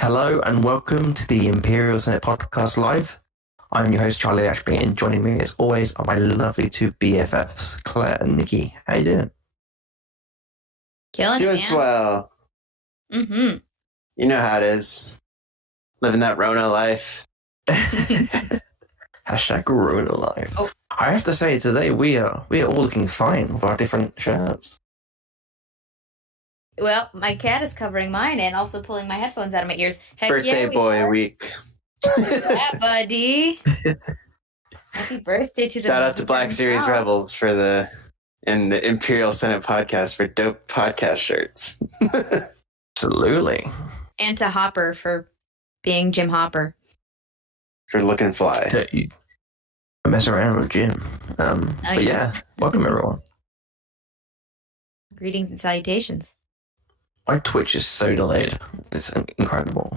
Hello and welcome to the Imperial Senate Podcast Live. I'm your host, Charlie Ashby, and joining me as always are my lovely two BFFs, Claire and Nikki. How you doing? Killing Doing it, man. swell. Mm-hmm. You know how it is. Living that Rona life. Hashtag Rona Life. Oh. I have to say, today we are all looking fine with our different shirts. Well, my cat is covering mine and also pulling my headphones out of my ears. Heck Birthday yeah, we boy are. week. Yeah, buddy. Happy birthday to the Shout out to Black Series Wow. Rebels and the Imperial Senate Podcast for dope podcast shirts. Absolutely. And to Hopper for being Jim Hopper. For looking fly. Yeah, you mess around with Jim. But yeah, welcome everyone. Greetings and salutations. My Twitch is so delayed. It's incredible.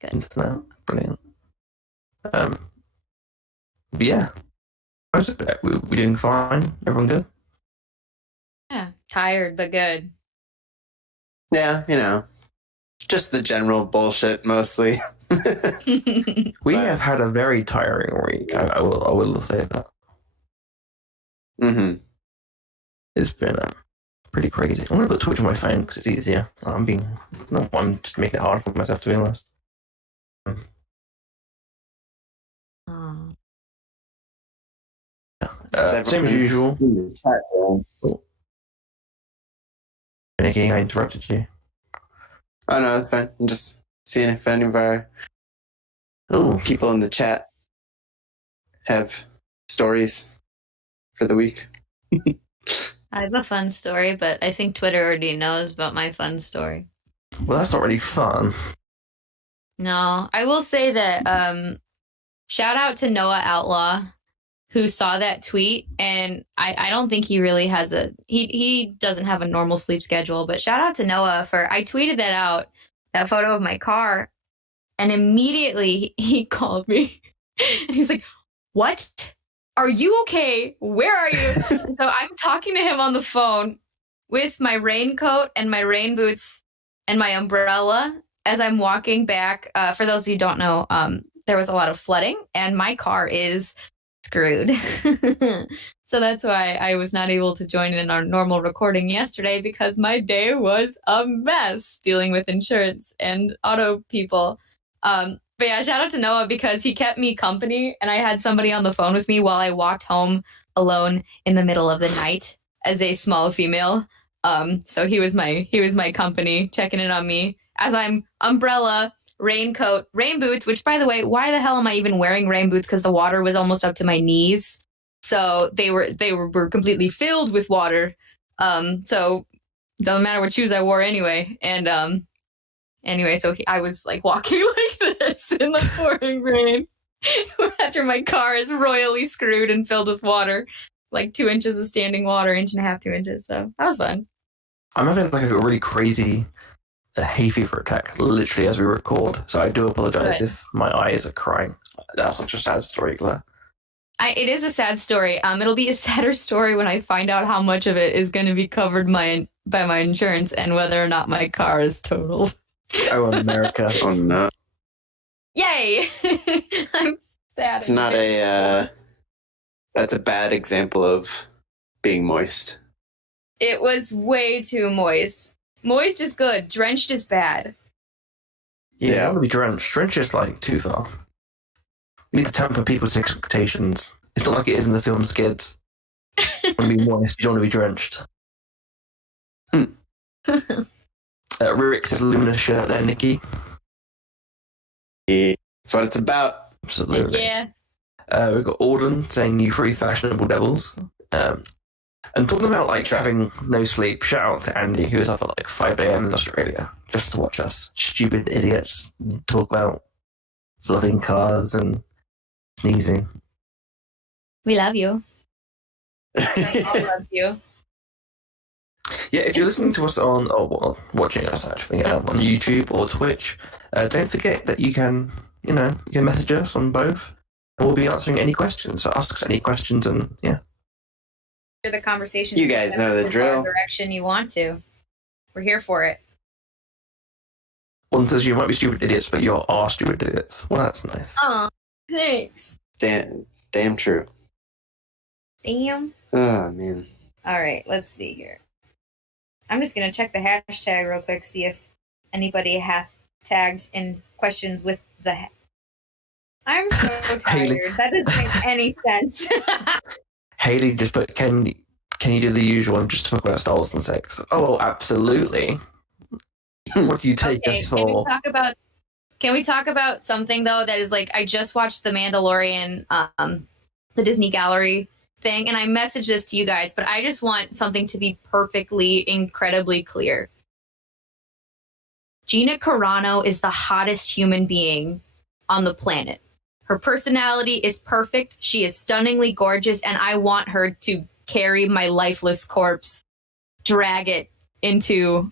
Good. Internet, brilliant. But yeah, we're doing fine. Everyone good? Yeah, tired but good. Yeah, you know. Just the general bullshit mostly. We have had a very tiring week. I will say that. Mm-hmm. It's been pretty crazy. I'm gonna put Twitch on my phone because it's easier. I'm just making it hard for myself, to be honest. Oh. Same as usual. Oh, Nikki, I interrupted you. no, that's fine. I'm just seeing if any of our Oh, people in the chat have stories for the week. I have a fun story, but I think Twitter already knows about my fun story. well, that's not really fun. No, I will say that shout out to Noah Outlaw who saw that tweet, and I don't think he really has he doesn't have a normal sleep schedule, but shout out to Noah I tweeted that out, that photo of my car, and immediately he called me and he's like, "What? Are you okay? Where are you?" So I'm talking to him on the phone with my raincoat and my rain boots and my umbrella as I'm walking back. For those of you who don't know, there was a lot of flooding and my car is screwed. So that's why I was not able to join in our normal recording yesterday, because my day was a mess dealing with insurance and auto people. But yeah, shout out to Noah because he kept me company and I had somebody on the phone with me while I walked home alone in the middle of the night as a small female. So he was my company, checking in on me as I'm umbrella, raincoat, rain boots, which, by the way, why the hell am I even wearing rain boots? Because the water was almost up to my knees. So they were completely filled with water. So doesn't matter what shoes I wore anyway. And anyway, so I was like walking like this in the pouring rain after my car is royally screwed and filled with water, like 2 inches of standing water, 1.5 inches, 2 inches. So that was fun. I'm having like a really crazy hay fever attack literally as we record, so I do apologize if my eyes are crying. That's such a sad story, Claire. It is a sad story. It'll be a sadder story when I find out how much of it is going to be covered by my insurance and whether or not my car is totaled. Oh, America. Oh no. Yay! I'm sad. It's not that's a bad example of being moist. It was way too moist. Moist is good. Drenched is bad. Yeah, Yeah. I want to be drenched. Drenched is like too far. You need to temper people's expectations. It's not like it is in the film Skids. You want to be moist, you don't want to be drenched. Rick's Luna shirt there, Nikki. That's what it's about. Absolutely. Yeah. We've got Auden saying you three fashionable devils. And talking about like having no sleep, shout out to Andy, who was up at like 5 a.m. in Australia just to watch us stupid idiots talk about flooding cars and sneezing. We love you. I love you. Yeah, if you're listening to us watching us actually on YouTube or Twitch, don't forget that you can message us on both, and we'll be answering any questions. So ask us any questions, and yeah. The conversation. You guys know the drill. Direction you want to. We're here for it. One says you might be stupid idiots, but you are stupid idiots. Well, that's nice. Oh, thanks. Damn true. Damn. Oh, man. All right, let's see here. I'm just going to check the hashtag real quick, see if anybody has tagged in questions with the I'm so tired. That doesn't make any sense. Haley just put, can you do the usual and just talk about Star Wars and sex? Oh, absolutely. What do you take us for? Can we talk about something though that is like I just watched The Mandalorian, the Disney Gallery thing, and I messaged this to you guys, but I just want something to be perfectly, incredibly clear. Gina Carano is the hottest human being on the planet. Her personality is perfect. She is stunningly gorgeous, and I want her to carry my lifeless corpse, drag it into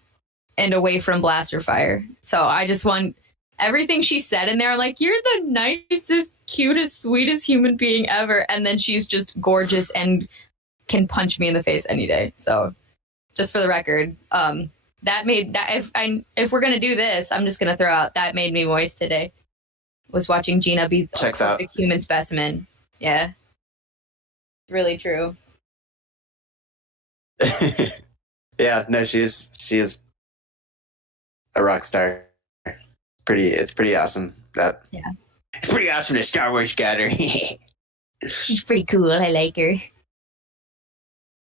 and away from blaster fire. So I just want everything she said in there. Like, you're the nicest, cutest, sweetest human being ever. And then she's just gorgeous and can punch me in the face any day. So just for the record, that made that if we're going to do this, I'm just going to throw out that made me moist today. Was watching Gina be a perfect human specimen. Yeah. Really true. Yeah, no, she is a rock star. It's pretty awesome. It's pretty awesome that Star Wars got her. She's pretty cool. I like her.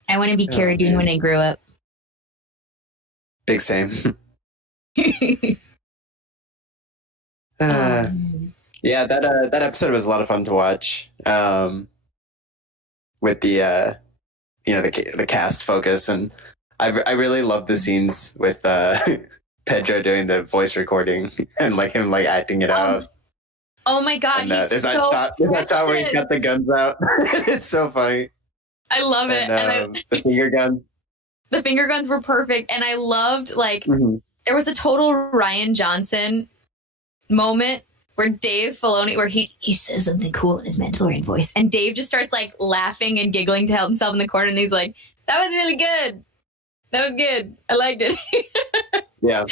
I want to be Cara Dune when I grow up. Big same. Yeah, that episode was a lot of fun to watch. With the the cast focus, and I really love the scenes with Pedro doing the voice recording and like him like acting it out. Oh my god, and, he's there's so that shot where he's got the guns out. It's so funny. I love it. And the finger guns. The finger guns were perfect, and I loved there was a total Rian Johnson moment where Dave Filoni, where he says something cool in his Mandalorian voice, and Dave just starts like laughing and giggling to help himself in the corner, and he's like, "That was really good. That was good. I liked it." Yeah,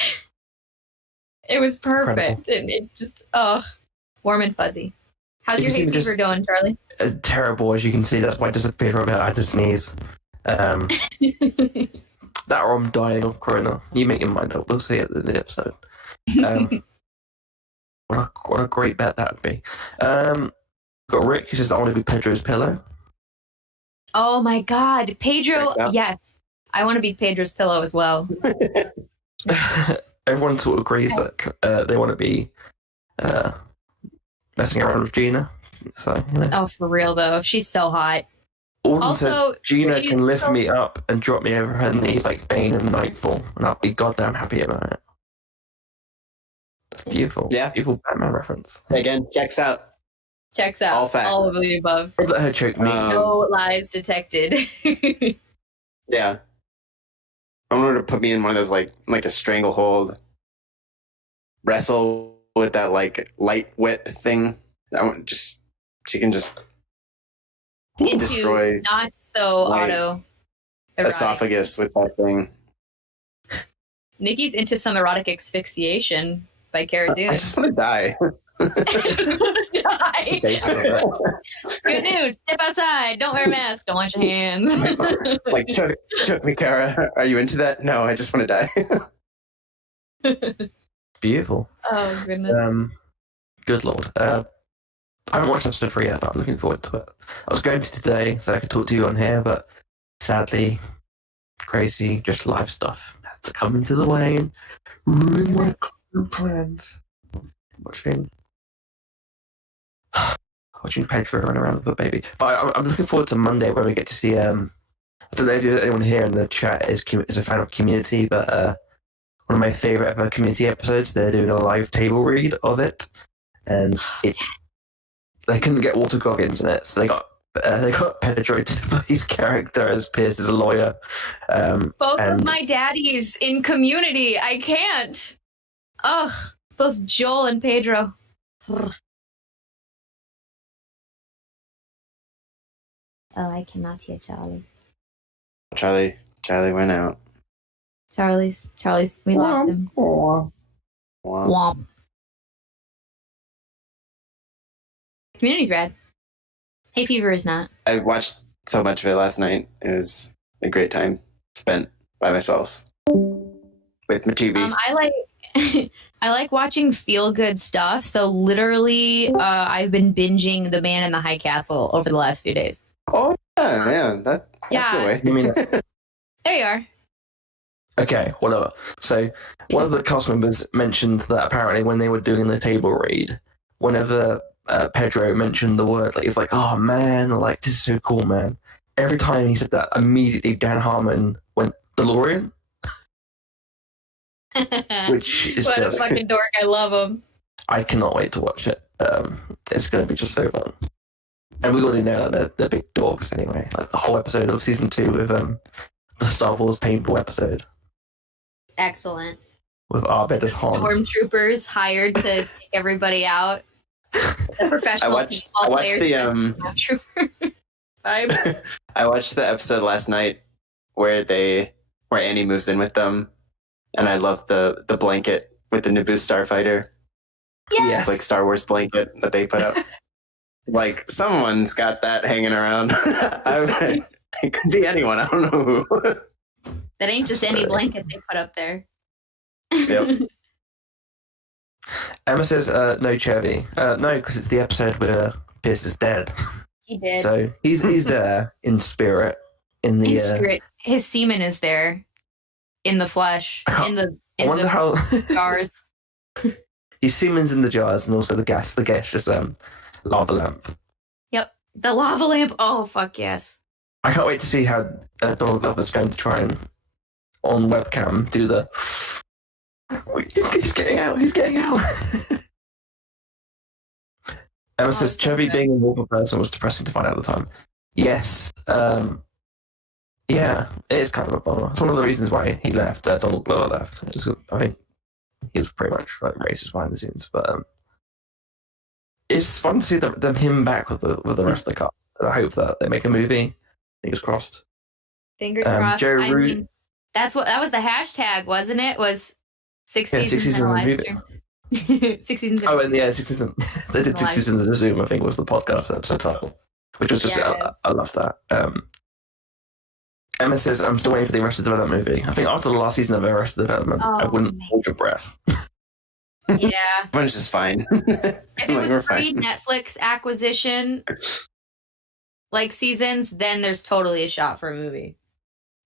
it was perfect, and it just warm and fuzzy. How's your hay fever doing, Charlie? Terrible, as you can see. That's why I disappeared for a minute. I had to sneeze. That or I'm dying of corona. You make your mind up. We'll see it in the episode. What a great bet that would be. Got Rick who says I want to be Pedro's pillow. Oh my god, Pedro! Yes, I want to be Pedro's pillow as well. Everyone sort of agrees that they want to be messing around with Gina. So, Oh, for real though, she's so hot. Alden says Gina can lift me up and drop me over her knee like Bane and Nightfall, and I'll be goddamn happy about it. That's beautiful. Yeah. Beautiful Batman reference. Again, checks out. Checks out. All facts. All of the above. I'd let her choke me. No lies detected. Yeah. I want her to put me in one of those like a stranglehold, wrestle with that like light whip thing. She can just destroy not so auto esophagus with that thing. Nikki's into some erotic asphyxiation by Cara Dune. I just want to die. Good news. Step outside. Don't wear a mask. Don't wash your hands. Like, choke me, Cara. Are you into that? No, I just want to die. Beautiful. Oh, goodness. Good lord. I haven't watched episode 3 yet, but I'm looking forward to it. I was going to today, so I could talk to you on here, but sadly, crazy, just life stuff had to come into the way and ruin my plans. Watching Pedro run around with a baby. But I'm looking forward to Monday when we get to see. I don't know if anyone here in the chat is a fan of Community, but one of my favorite ever Community episodes. They're doing a live table read of it, and they couldn't get Walter Goggins in it, so they got Pedro to play his character as Pierce's lawyer. Both of my daddies in Community. I can't. Ugh. Both Joel and Pedro. Oh, I cannot hear Charlie. Charlie went out. Charlie's. We lost him. Wow. Womp. Community's rad. Hay Fever is not. I watched so much of it last night. It was a great time spent by myself with my TV. I like I like watching feel good stuff. So literally, I've been binging The Man in the High Castle over the last few days. Oh yeah, that's Yeah. the way. You mean There you are. okay, whatever. So one of the cast members mentioned that apparently when they were doing the table read, whenever Pedro mentioned the word, like, he's like, "Oh man," like, "This is so cool, man." Every time he said that, immediately Dan Harmon went DeLorean, which is What a just, fucking dork. I love him. I cannot wait to watch it. It's going to be just so fun. And we already know that they're big dogs anyway. Like the whole episode of season 2 with the Star Wars paintball episode Excellent. with Arbed as Han. Stormtroopers hired to take everybody out. The professional I watched players the Stormtrooper vibe. I watched the episode last night where Annie moves in with them, and I love the blanket with the Naboo starfighter, Yes. like Star Wars blanket that they put up. Like someone's got that hanging around. It could be anyone. I don't know who. That ain't just any blanket they put up there. Yep. Emma says, no, Chevy. No, because it's the episode where Pierce is dead. He did. So he's there in spirit. In the In spirit, his semen is there, in the flesh, I in wonder the how jars. he's Siemens in the jars, and also the gas is lava lamp. Yep, the lava lamp. Oh fuck yes! I can't wait to see how Donald Glover's going to try and on webcam do the. He's getting out. He's getting out. Emma says so Chevy good. being a wolf person was depressing to find out at the time. Yes. Yeah, it is kind of a bummer. It's one of the reasons why he left. Donald Glover left. I think he was pretty much like racist behind the scenes, but it's fun to see him back with the rest of the cast. And I hope that they make a movie. Fingers crossed. Fingers crossed. Joe I Root. mean, that was the hashtag, wasn't it? Was 6 Yeah, seasons 6 seasons in a of the live movie. stream. 6 seasons. Oh, and yeah, 6 seasons. They did 6 Live. seasons of Zoom, I think, was the podcast episode title, which was just, Yeah. I love that. Emma says, I'm still waiting for the Arrested Development movie. I think after the last season of Arrested Development, I Oh, wouldn't man. hold your breath. Yeah. Everyone's just fine. If it Like, we're was fine. pre-Netflix acquisition, like seasons, then there's totally a shot for a movie.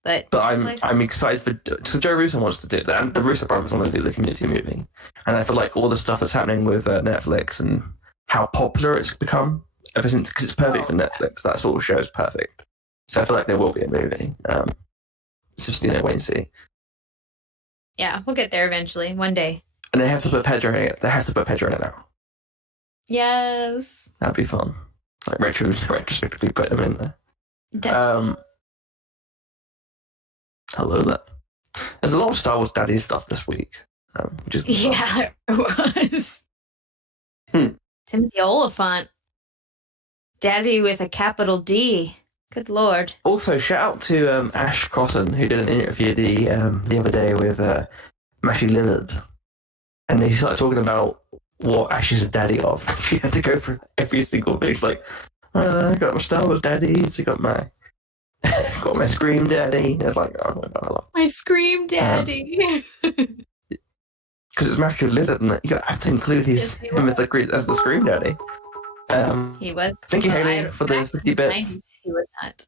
But Netflix- I'm excited for. So Joe Russo wants to do that, and the Russo brothers want to do the Community movie, and I feel like all the stuff that's happening with Netflix and how popular it's become ever since, because it's perfect for Netflix. That sort of show is perfect. So I feel like there will be a movie. It's just wait and see. yeah, we'll get there eventually, one day. And they have to put Pedro in it. They have to put Pedro in it now. Yes. That'd be fun. Like retrospectively put him in there. Definitely. Hello there. There's a lot of Star Wars Daddy stuff this week, which is fun. Yeah, it was. Hmm. Timothy Oliphant. Daddy with a capital D. Good lord. Also, shout out to Ash Crossan, who did an interview the other day with Matthew Lillard, and they started talking about what Ash is a daddy of. She had to go through every single thing. She's like, I got my Star Wars daddies, I got my Scream daddy. And it's like, oh my god, I love My Scream Daddy. because it's Matthew Lillard, and you have to include Yes, he him as the Scream daddy. He was. Thank you, well, Haley, for the back 50 in bits. 90s, he was not.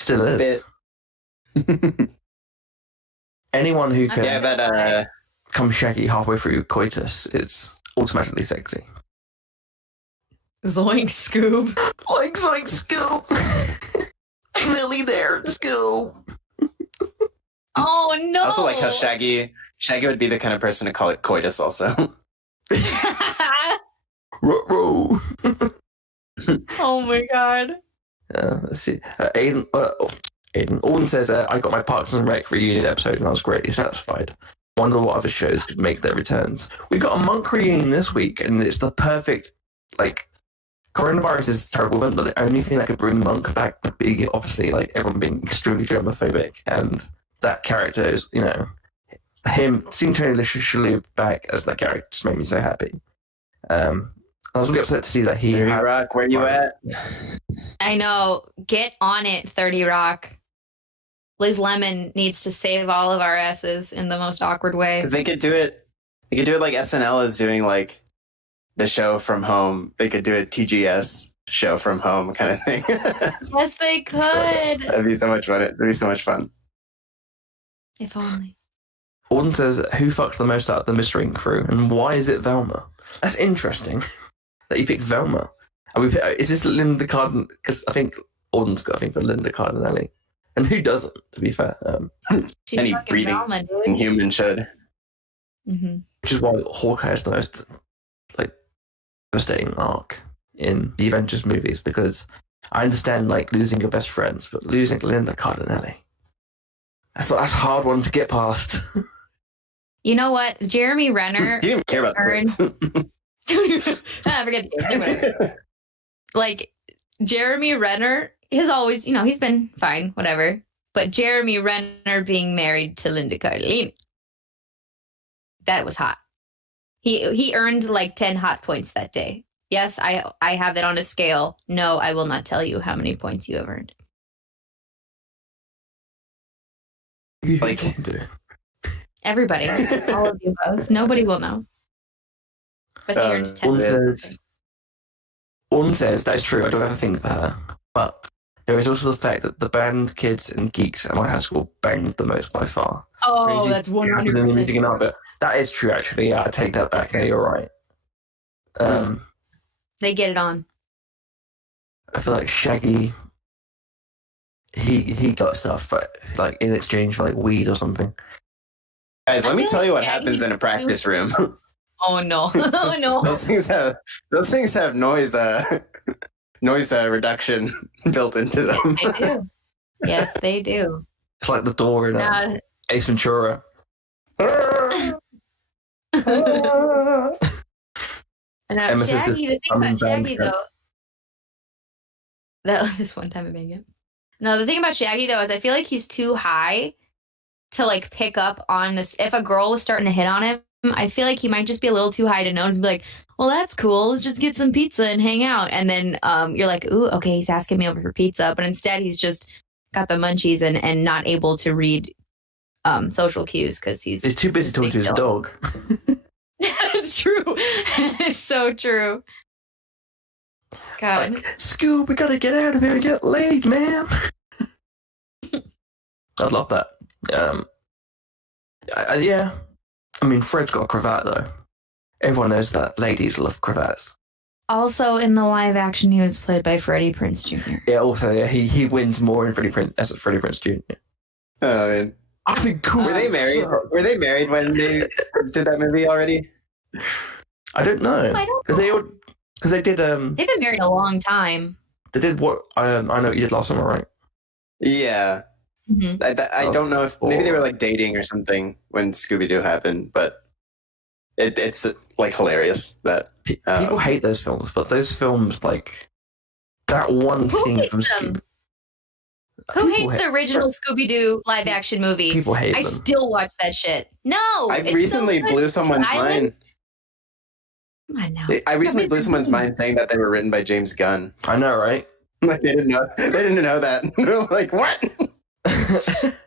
Still is. Bit. Anyone who can Yeah, that come shaggy halfway through coitus is automatically sexy. Zoink Scoob. Like Zoink Scoop! I'm nearly there, Scoop! Oh no! I also like how Shaggy would be the kind of person to call it coitus also. Ruh-roh. Oh my god. Let's see. Aiden Alden says, I got my Parks and Rec reunion episode and I was greatly satisfied. Wonder what other shows could make their returns. We got a Monk reunion this week and it's the perfect, like, coronavirus is terrible, but the only thing that could bring Monk back would be, obviously, like, everyone being extremely germophobic, and that character is, seeing Tony Shalhoub back as that character just made me so happy. I was really upset to see that he 30 had, Rock, where you at? I know. Get on it, 30 Rock. Liz Lemon needs to save all of our asses in the most awkward way. Because they could do it. They could do it like SNL is doing, like the show from home. They could do a TGS show from home kind of thing. Yes, they could. That'd be so much fun. That'd be so much fun. If only. Auden says, who fucks the most out of the mystery crew, and why is it Velma? That's interesting that you picked Velma. Is this Linda Cardin? Because I think Auden's got a thing for Linda Cardinelli. And who doesn't, to be fair? She's Any fucking breathing Velma, dude. human should. Mm-hmm. Which is why Hawkeye has the most, like, devastating arc in the Avengers movies, because I understand, like, losing your best friends, but losing Linda Cardinelli, that's a hard one to get past. You know what? Jeremy Renner. You didn't care about the Forget the Like, Jeremy Renner has always, he's been fine, whatever. But Jeremy Renner being married to Linda Cardellini, that was hot. He earned like 10 hot points that day. Yes, I have it on a scale. No, I will not tell you how many points you have earned. Like, Everybody, all of you both. Nobody will know. But he earned 10. Orton says that is true. I don't have a thing for her, but there is also the fact that the band kids and geeks at my high school banged the most by far. Oh, Crazy. that's 100% true. But that is true, actually. Yeah, I take that back. Yeah, you're right. They get it on. I feel like Shaggy, he got stuff, but like in exchange for like weed or something. guys, let me tell you what Shaggy happens in a practice room. Oh no! Oh no! Those things have noise reduction built into them. They do. Yes, they do. It's like the door in Ace Ventura. And Emma says Shaggy, the thing I'm about banned Shaggy here. though, this one time in Megan. No, the thing about Shaggy though is I feel like he's too high to like pick up on this. If a girl was starting to hit on him, I feel like he might just be a little too high to notice and be like, well, that's cool. Let's just get some pizza and hang out. And then you're like, ooh, okay, he's asking me over for pizza. But instead, he's just got the munchies and not able to read social cues because he's too busy talking to his dog. That's true. It's so true. God. Like, Scoob, we gotta get out of here and get laid, man. I love that. Yeah. I mean, Fred's got a cravat, though. Everyone knows that ladies love cravats. Also, in the live action, he was played by Freddie Prinze Jr. Yeah, also, yeah, he wins more in Freddie Prinze Jr. Oh man, I think cool. were they married? Were they married when they did that movie already? I don't know. I don't know. Because they did. They've been married a long time. They did what I know what you did last summer, right? Yeah. Mm-hmm. I don't know if maybe they were like dating or something when Scooby-Doo happened, but it's like hilarious that people hate those films, but those films, like that one scene from Scooby. Who hates the original Scooby-Doo live action movie? People hate them. I still watch that shit. No, I recently blew someone's mind. Come on now. I recently blew someone's mind saying that they were written by James Gunn. I know, right? Like they didn't know that. They're like, what?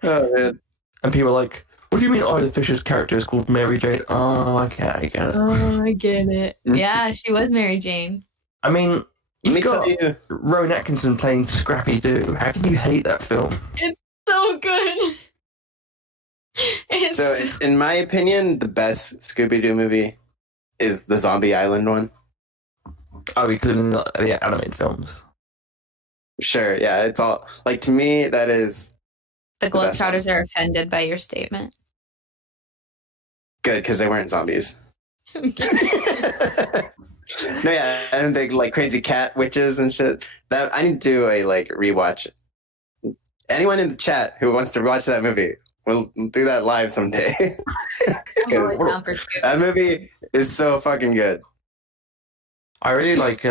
Oh man. And people are like, what do you mean Ida Fisher's character is called Mary Jane? Oh, okay, I get it. Oh, I get it. Yeah, she was Mary Jane. I mean, you've got Rowan Atkinson playing Scrappy Doo. How can you hate that film? It's so good. So, in my opinion, the best Scooby-Doo movie is the Zombie Island one. Oh, including the animated films. Sure, yeah, it's all like to me that is the Globetrotters are offended by your statement. Good, because they weren't zombies. No, yeah, and they like crazy cat witches and shit. That I need to do a like rewatch. Anyone in the chat who wants to watch that movie, we'll do that live someday. That movie is so fucking good. I really like.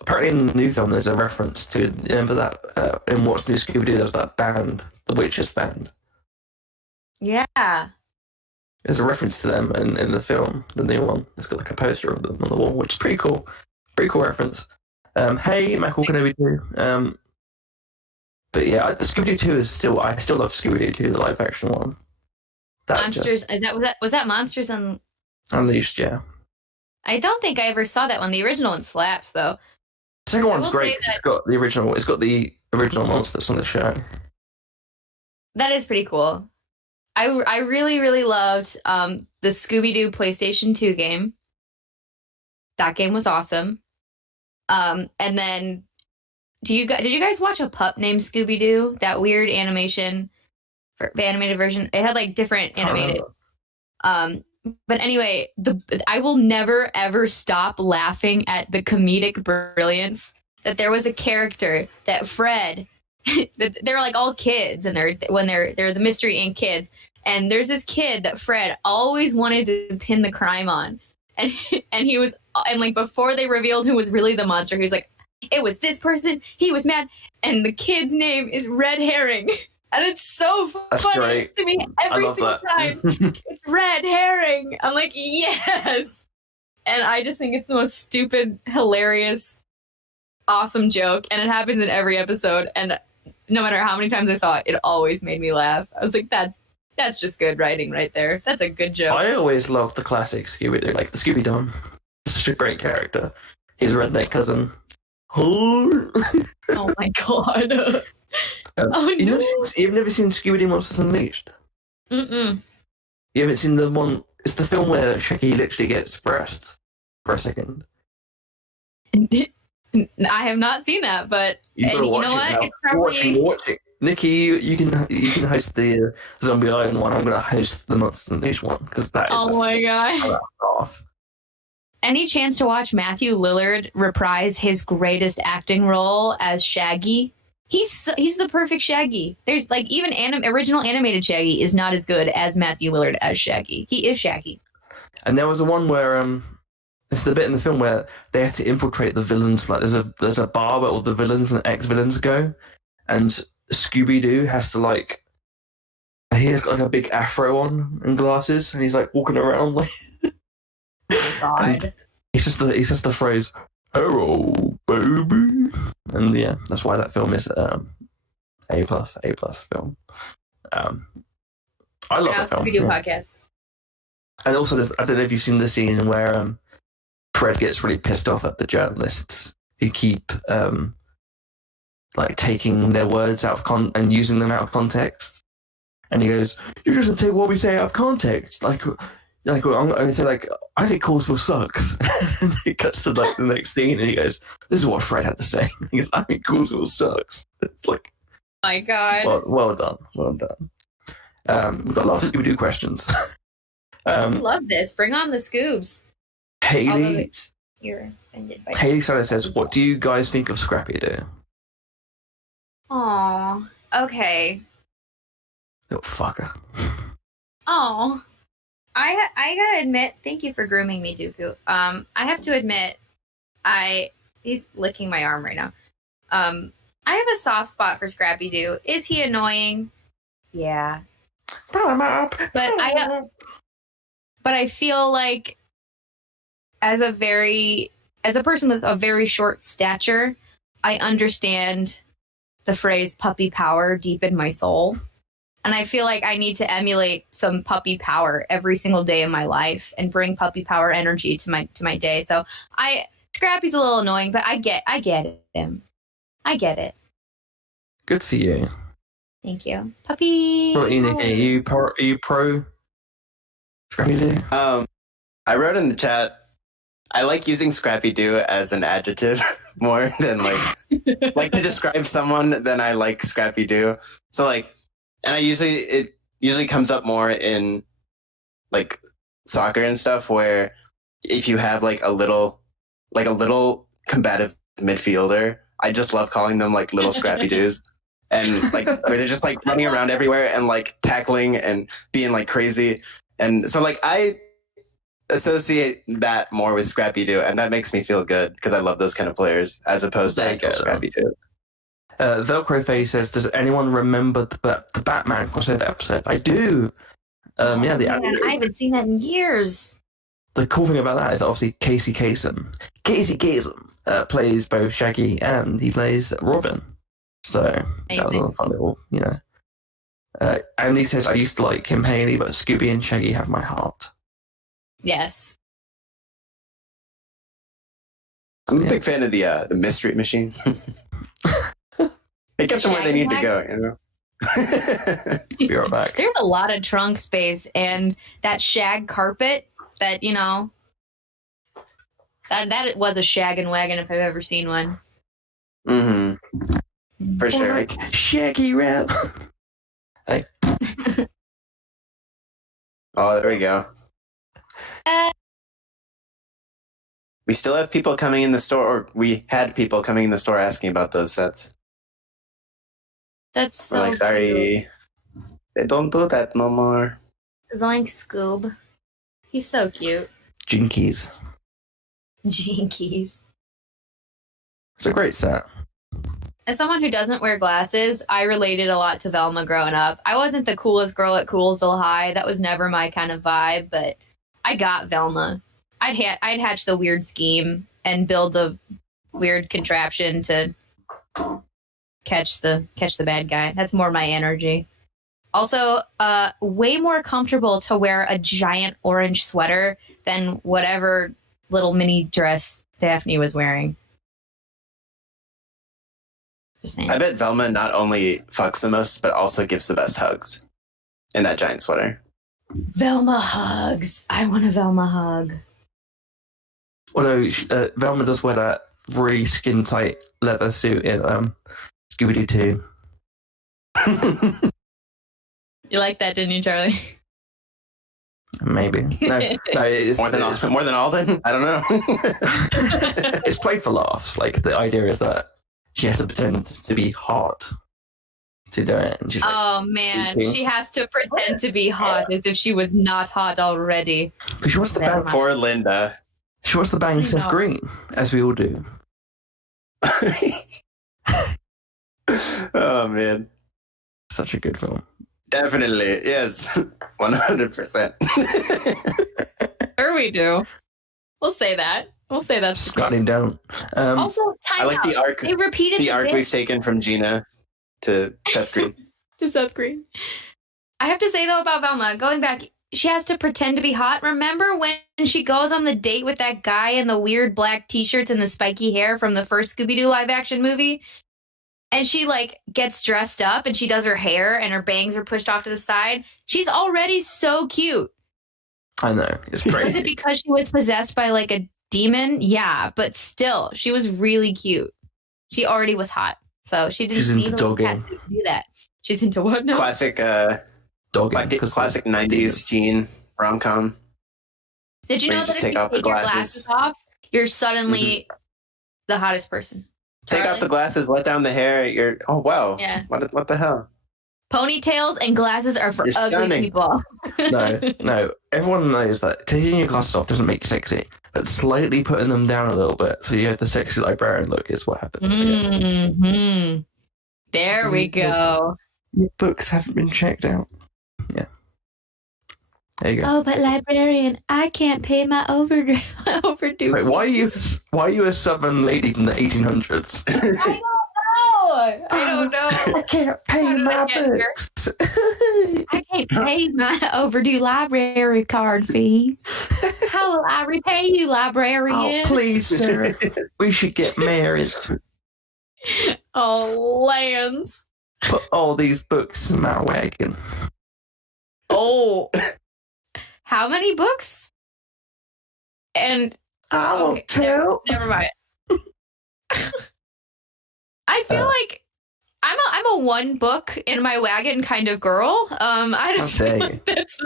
Apparently, in the new film, there's a reference to remember that in What's New Scooby-Doo, there was that band, the Witches band. Yeah. There's a reference to them in the film, the new one. It's got like a poster of them on the wall, which is pretty cool. Pretty cool reference. Hey, Michael Kenobi too. But yeah, Scooby-Doo 2 is still. I still love Scooby-Doo 2, the live action one. Monsters. Was that Monsters Unleashed? Yeah. I don't think I ever saw that one. The original one slaps though. The second one's great. It's got the original. It's got the original monsters on the show. That is pretty cool. I really, really loved the Scooby-Doo PlayStation 2 game. That game was awesome. And then did you guys watch a pup named Scooby-Doo? That weird animation for the animated version. It had like different animated. But anyway, I will never ever stop laughing at the comedic brilliance that there was a character that Fred. They're like all kids, and they're the Mystery Inc. kids, and there's this kid that Fred always wanted to pin the crime on, and he was, and like before they revealed who was really the monster, he was like, it was this person, he was mad, and the kid's name is Red Herring, and it's so funny to me every single time. It's Red Herring. I'm like, yes, and I just think it's the most stupid, hilarious, awesome joke, and it happens in every episode, and no matter how many times I saw it, it always made me laugh. I was like, that's just good writing right there. That's a good joke. I always loved the classic Scooby-Doo, like the Scooby-Doo. Such a great character. His redneck cousin. Oh my god. You've never seen Scooby-Doo Monsters Unleashed? Mm-mm. You haven't seen the one... It's the film where Shaggy literally gets breasts for a second. I have not seen that, but you know what? It's probably watch it. Nikki, you can host the Zombie Island one. I'm going to host the Monsters Unleashed one because that is. Oh my god! Any chance to watch Matthew Lillard reprise his greatest acting role as Shaggy? He's the perfect Shaggy. There's like even original animated Shaggy is not as good as Matthew Lillard as Shaggy. He is Shaggy. And there was a one where it's the bit in the film where they have to infiltrate the villains. Like there's a bar where all the villains and ex-villains go, and Scooby-Doo has to like. He has got like a big afro on and glasses, and he's like walking around like. Oh God! He says the phrase "Hello, baby," and yeah, that's why that film is A plus film. I love that film. Video podcast. And also, I don't know if you've seen the scene where Fred gets really pissed off at the journalists who keep like taking their words out of and using them out of context. And he goes, "You just take what we say out of context. Like I'm going to say like I think Coolsville sucks." And he cuts to like the next scene, and he goes, "This is what Fred had to say." He goes, "I think Coolsville sucks." It's like, oh my God. Well done. We've got a lot of Scooby-Doo questions. I love this. Bring on the Scoobs. Haley Sally says, "What do you guys think of Scrappy-Doo?" Aw, okay. Little fucker. Oh, I gotta admit, thank you for grooming me, Dooku. I have to admit, he's licking my arm right now. I have a soft spot for Scrappy-Doo. Is he annoying? Yeah. But I feel like as a person with a very short stature, I understand the phrase puppy power deep in my soul. And I feel like I need to emulate some puppy power every single day of my life and bring puppy power energy to my day. So Scrappy's a little annoying, but I get him. I get it. Good for you. Thank you. Puppy. Are you pro Scrappy-Doo? I wrote in the chat, I like using Scrappy-Doo as an adjective more than like to describe someone than I like Scrappy-Doo. So like, and it usually comes up more in like soccer and stuff where if you have like a little combative midfielder, I just love calling them like little Scrappy-Doos. And like where they're just like running around everywhere and like tackling and being like crazy. And so like I associate that more with Scrappy-Doo, and that makes me feel good because I love those kind of players as opposed to actual Scrappy-Doo. Velcro Face says, "Does anyone remember the Batman crossover episode?" I do. Yeah, the man, I haven't seen that in years. The cool thing about that is that obviously Casey Kasem plays both Shaggy and he plays Robin. So that was a fun little, Andy says, I used to like Kim Haley, but Scooby and Shaggy have my heart. Yes. I'm a big fan of the mystery machine. They kept them where they need to go, you know? Be right back. There's a lot of trunk space and that shag carpet that, that was a shag and wagon if I've ever seen one. Mm-hmm. For sure. Like Shaggy rap. Hey. Oh, there we go. We still have people coming in the store, or we had people coming in the store asking about those sets. That's so We're like, sorry, cute. they don't do that no more. Zoink Scoob. He's so cute. Jinkies. Jinkies. It's a great set. As someone who doesn't wear glasses, I related a lot to Velma growing up. I wasn't the coolest girl at Coolsville High. That was never my kind of vibe, but I got Velma. I'd hatch the weird scheme and build the weird contraption to catch the bad guy. That's more my energy. Also, way more comfortable to wear a giant orange sweater than whatever little mini dress Daphne was wearing. Just saying. I bet Velma not only fucks the most, but also gives the best hugs in that giant sweater. Velma hugs. I want a Velma hug. Although Velma does wear that really skin tight leather suit in Scooby Doo 2. You like that, didn't you, Charlie? Maybe. No, it's more than Alden? I don't know. It's played for laughs. Like the idea is that she has to pretend to be hot to do it. And she's oh man, speaking. she has to pretend to be hot as if she was not hot already. Because she wants to bang. Poor Linda. She wants to bang Seth Green, as we all do. Oh man, such a good film. Definitely, yes, 100%. Or we do. We'll say that. We'll say that's Scotty down. Also, time I like out. the arc. They repeated the arc we've taken from Gina to Seth Green. To Seth Green. I have to say though about Velma, going back, she has to pretend to be hot. Remember when she goes on the date with that guy in the weird black t-shirts and the spiky hair from the first Scooby-Doo live action movie? And she like gets dressed up and she does her hair and her bangs are pushed off to the side. She's already so cute. I know. It's crazy. Was it because she was possessed by like a demon? Yeah, but still, she was really cute. She already was hot. So she didn't need a little cat suit to do that. She's into what now? Classic dogging. Classic 90s teen rom-com. Did you know that if you take your glasses off, you're suddenly the hottest person? Take off the glasses, let down the hair. You're wow. Yeah. What the hell? Ponytails and glasses are for ugly people. No. Everyone knows that taking your glasses off doesn't make you sexy, but slightly putting them down a little bit so you have the sexy librarian look is what happens. Mm-hmm. There we go. Your books haven't been checked out. Yeah. There you go. Oh, but librarian, I can't pay my overdue. Wait, why are you a Southern lady from the 1800s? I don't know. I can't pay my books. I can't pay my overdue library card fees. How will I repay you, librarian? Oh, please, sir. We should get married. Oh, Lance. Put all these books in my wagon. Oh. How many books? And I won't tell. Never mind. I feel like I'm a one book in my wagon kind of girl. I just feel like that's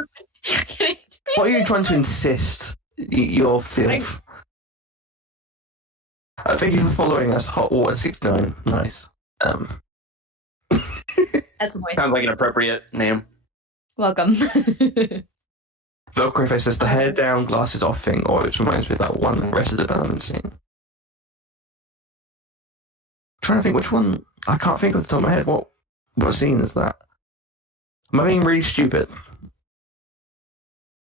what are you trying to insist? Your filth. Thank you for following us, Hot Water 69. Nice. That's moist. Sounds like an appropriate name. Welcome. Velcro Face says the hair down, glasses off thing always reminds me of that one Arrested Development scene. I'm trying to think which one. I can't think off the top of my head. What scene is that? Am I being really stupid?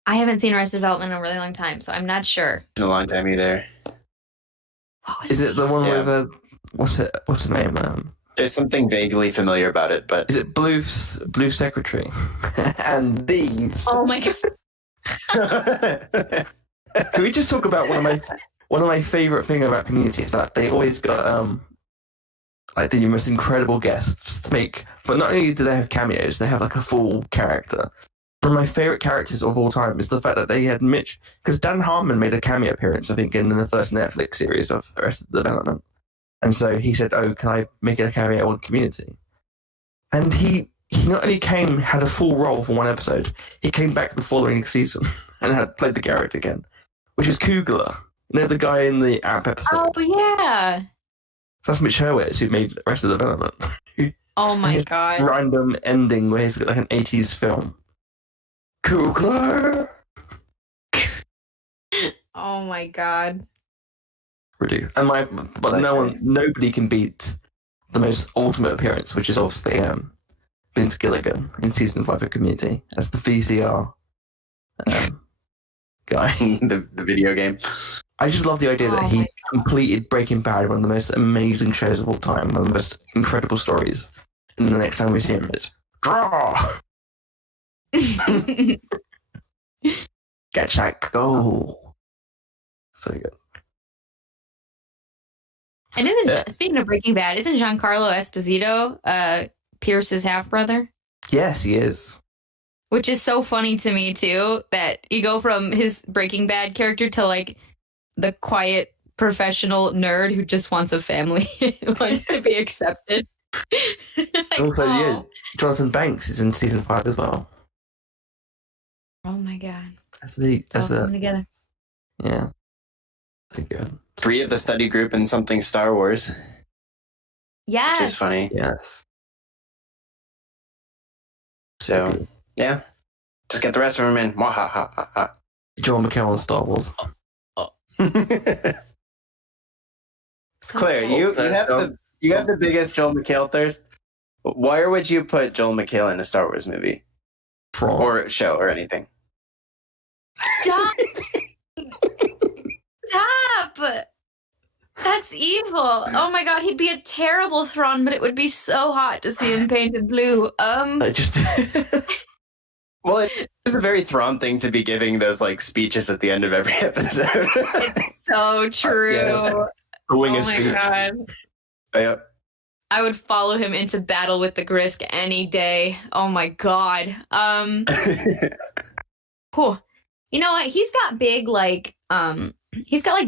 I haven't seen Arrested Development in a really long time, so I'm not sure. In a long time either. What was Is it the one Yeah. with what's the name? There's something vaguely familiar about it, but Is it Blue Secretary? And these. Oh my god. Can we just talk about one of my favorite thing about Community is that they always got like the most incredible guests to make, but not only do they have cameos, they have like a full character. One of my favorite characters of all time is the fact that they had Mitch, because Dan Harmon made a cameo appearance, I think, in the first Netflix series of Arrested Development. And so he said, "Oh, can I make a cameo on Community?" And he not only had a full role for one episode, he came back the following season and had played the character again, which is Kugler. You know, the guy in the app episode. Oh yeah. That's Mitch Hurwitz who made Arrested Development. Oh my His god. Random ending where he's like an 80s film. Kugler! Oh my god. Ridiculous. But nobody can beat the most ultimate appearance, which is obviously Vince Gilligan in season 5 of Community as the VCR guy. the video game. I just love the idea that Oh he my completed Breaking Bad, one of the most amazing shows of all time, one of the most incredible stories. And the next time we see him is draw. Get that goal. So good. And speaking of Breaking Bad, isn't Giancarlo Esposito Pierce's half brother? Yes, he is. Which is so funny to me too, that you go from his Breaking Bad character to like the quiet professional nerd who just wants a family, wants to be accepted. Like, Also, oh. yeah, Jonathan Banks is in season 5 as well. Oh my god. That's All coming the together. yeah. Pretty good. 3 of the study group and something Star Wars, Yes. which is funny. Yes. So yeah, just get the rest of them in. Mwahahaha. John McKell on Star Wars. Claire, you have the biggest Joel McHale thirst. Where would you put Joel McHale in a Star Wars movie From or show or anything? Stop! Stop! That's evil. Oh my god, he'd be a terrible Thrawn, but it would be so hot to see him painted blue. I just Well, it is a very Thrawn thing to be giving those like speeches at the end of every episode. It's so true. Yeah. wing Oh his my feet. god. Yep. I would follow him into battle with the Grisk any day. Oh my god. Whew. You know what? He's got big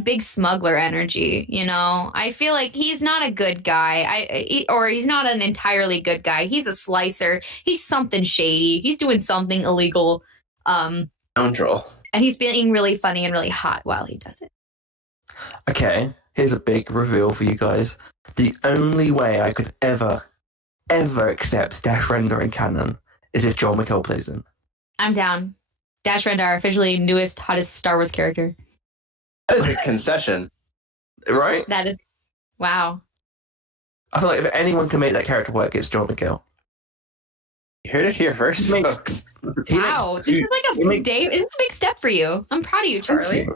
big smuggler energy, you know? I feel like he's not a good guy. He's not an entirely good guy. He's a slicer. He's something shady. He's doing something illegal. Scoundrel. And he's being really funny and really hot while he does it. Okay, here's a big reveal for you guys. The only way I could ever accept Dash Rendar in canon is if Joel McHale plays him. I'm down. Dash Rendar, officially newest, hottest Star Wars character. That is a concession. Right? That is, wow. I feel like if anyone can make that character work, it's Joel McHale. You heard it here first, He makes- folks. Wow. This is like a big day. This is a big step for you. I'm proud of you, Charlie.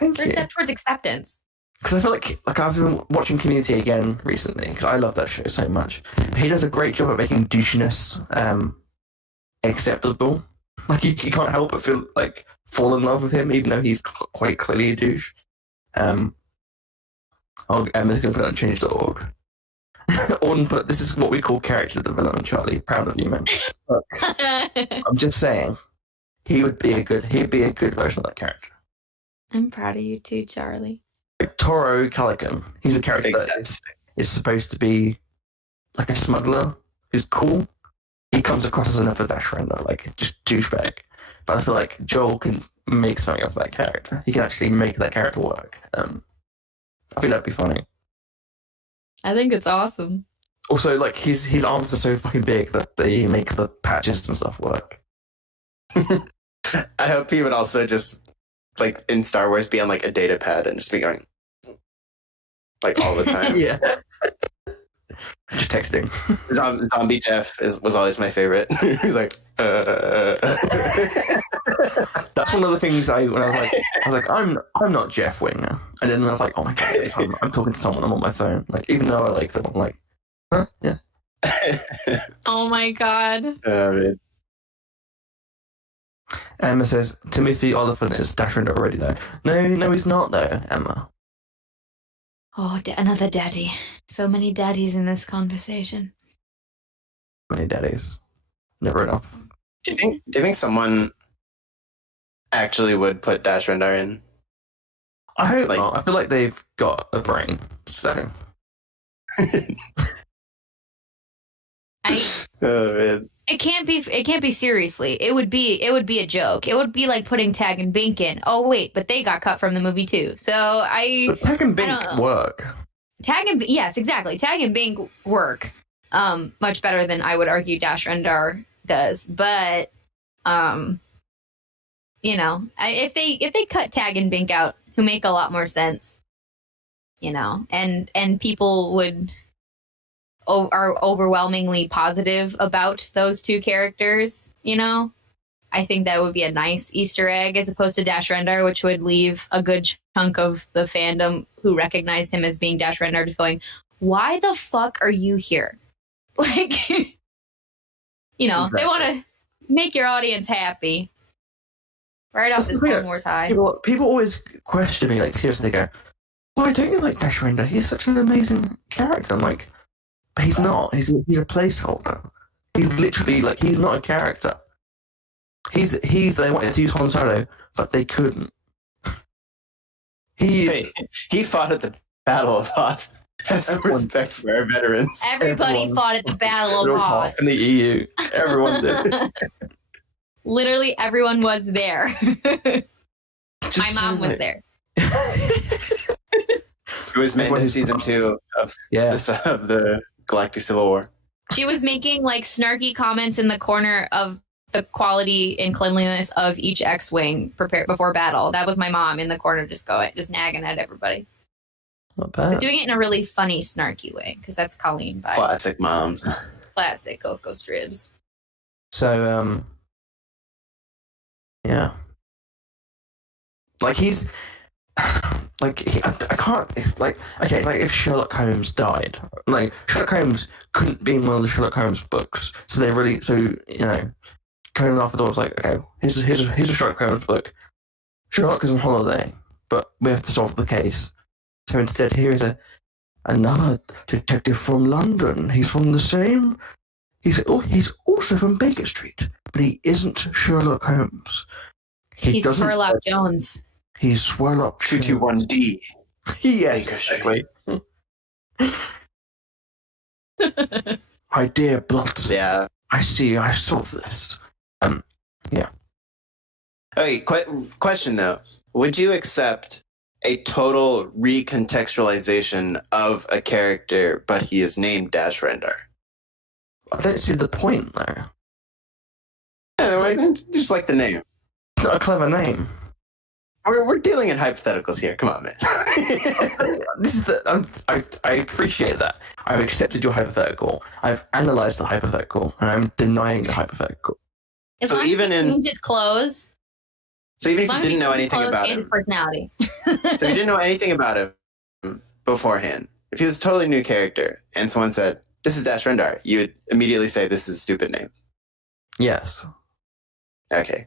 Thank First you. step towards acceptance. Because I feel like I've been watching Community again recently because I love that show so much. He does a great job at making douchiness acceptable. Like you can't help but fall in love with him, even though he's quite clearly a douche. I'm just going to put on change.org. But this is what we call character development, Charlie. Proud of you, man. But I'm just saying, he'd be a good version of that character. I'm proud of you too, Charlie. Like Toro Calican, he's a character Big that steps. is supposed to be like a smuggler who's cool. He comes across as another Dash Rendar, like just douchebag. But I feel like Joel can make something of that character. He can actually make that character work. I think that'd be funny. I think it's awesome. Also, like his arms are so fucking big that they make the patches and stuff work. I hope he would also just like in Star Wars be on like a data pad and just be going like all the time. Yeah. Just texting. Zombie Jeff was always my favorite. He's like, That's one of the things when I was like, I'm not Jeff Winger, and then I was like, oh my god, I'm talking to someone. I'm on my phone. Like, even though I like them, I'm like, huh, yeah. Oh my god. Man. Emma says Timothy Oliphant is Dash Render already though. No, he's not though. Emma. Oh, another daddy. So many daddies in this conversation. Many daddies. Never enough. Do you think someone actually would put Dash Rendar in? I hope not. I feel like they've got a brain. So. Oh man. It can't be seriously. It would be a joke. It would be like putting Tag and Bink in. Oh wait, but they got cut from the movie too. So But Tag and Bink work. Yes, exactly. Tag and Bink work much better than I would argue Dash Rendar does. But if they cut Tag and Bink out, who make a lot more sense, and people are overwhelmingly positive about those two characters, I think that would be a nice Easter egg as opposed to Dash Rendar, which would leave a good chunk of the fandom who recognized him as being Dash Rendar just going, why the fuck are you here? Like, exactly. They want to make your audience happy. Right off this Clone Wars high. People always question me, like, seriously, they go, why don't you like Dash Rendar? He's such an amazing character. I'm like, but he's not. He's a placeholder. He's literally, like, he's not a character. They wanted to use Han Solo, but they couldn't. He fought at the Battle of Hoth. Have some respect for our veterans. Everybody fought at the Battle of Hoth. In the EU. Everyone did. Literally everyone was there. My mom was there. It was made in season 2 of the Galactic Civil War. She was making like snarky comments in the corner of the quality and cleanliness of each X-wing prepared before battle. That was my mom in the corner, just nagging at everybody. Not bad. But doing it in a really funny, snarky way, because that's Colleen vibe. Classic moms. Classic Coco Stribs. So, yeah. Like, he's... Like, I can't... It's like, okay, like, if Sherlock Holmes died, like, Sherlock Holmes couldn't be in one of the Sherlock Holmes books, Conan Arthur was like, okay, here's a Sherlock Holmes book. Sherlock is on holiday, but we have to solve the case. So instead, here is another detective from London. He's from the same... He's also from Baker Street, but he isn't Sherlock Holmes. He's Sherlock Jones. He's Sherlock 221D. Yes, Baker Street. My dear Blunt. Yeah. I solved this. Yeah. Okay, question though. Would you accept a total recontextualization of a character, but he is named Dash Rendar? I don't see the point though. Yeah, just like the name. It's not a clever name. We're dealing in hypotheticals here. Come on, man. I appreciate that. I've accepted your hypothetical. I've analyzed the hypothetical, and I'm denying the hypothetical. So even in his clothes. So even if you didn't know anything about him, personality. So you didn't know anything about him beforehand. If he was a totally new character, and someone said, "This is Dash Rendar," you would immediately say, "This is a stupid name." Yes. Okay.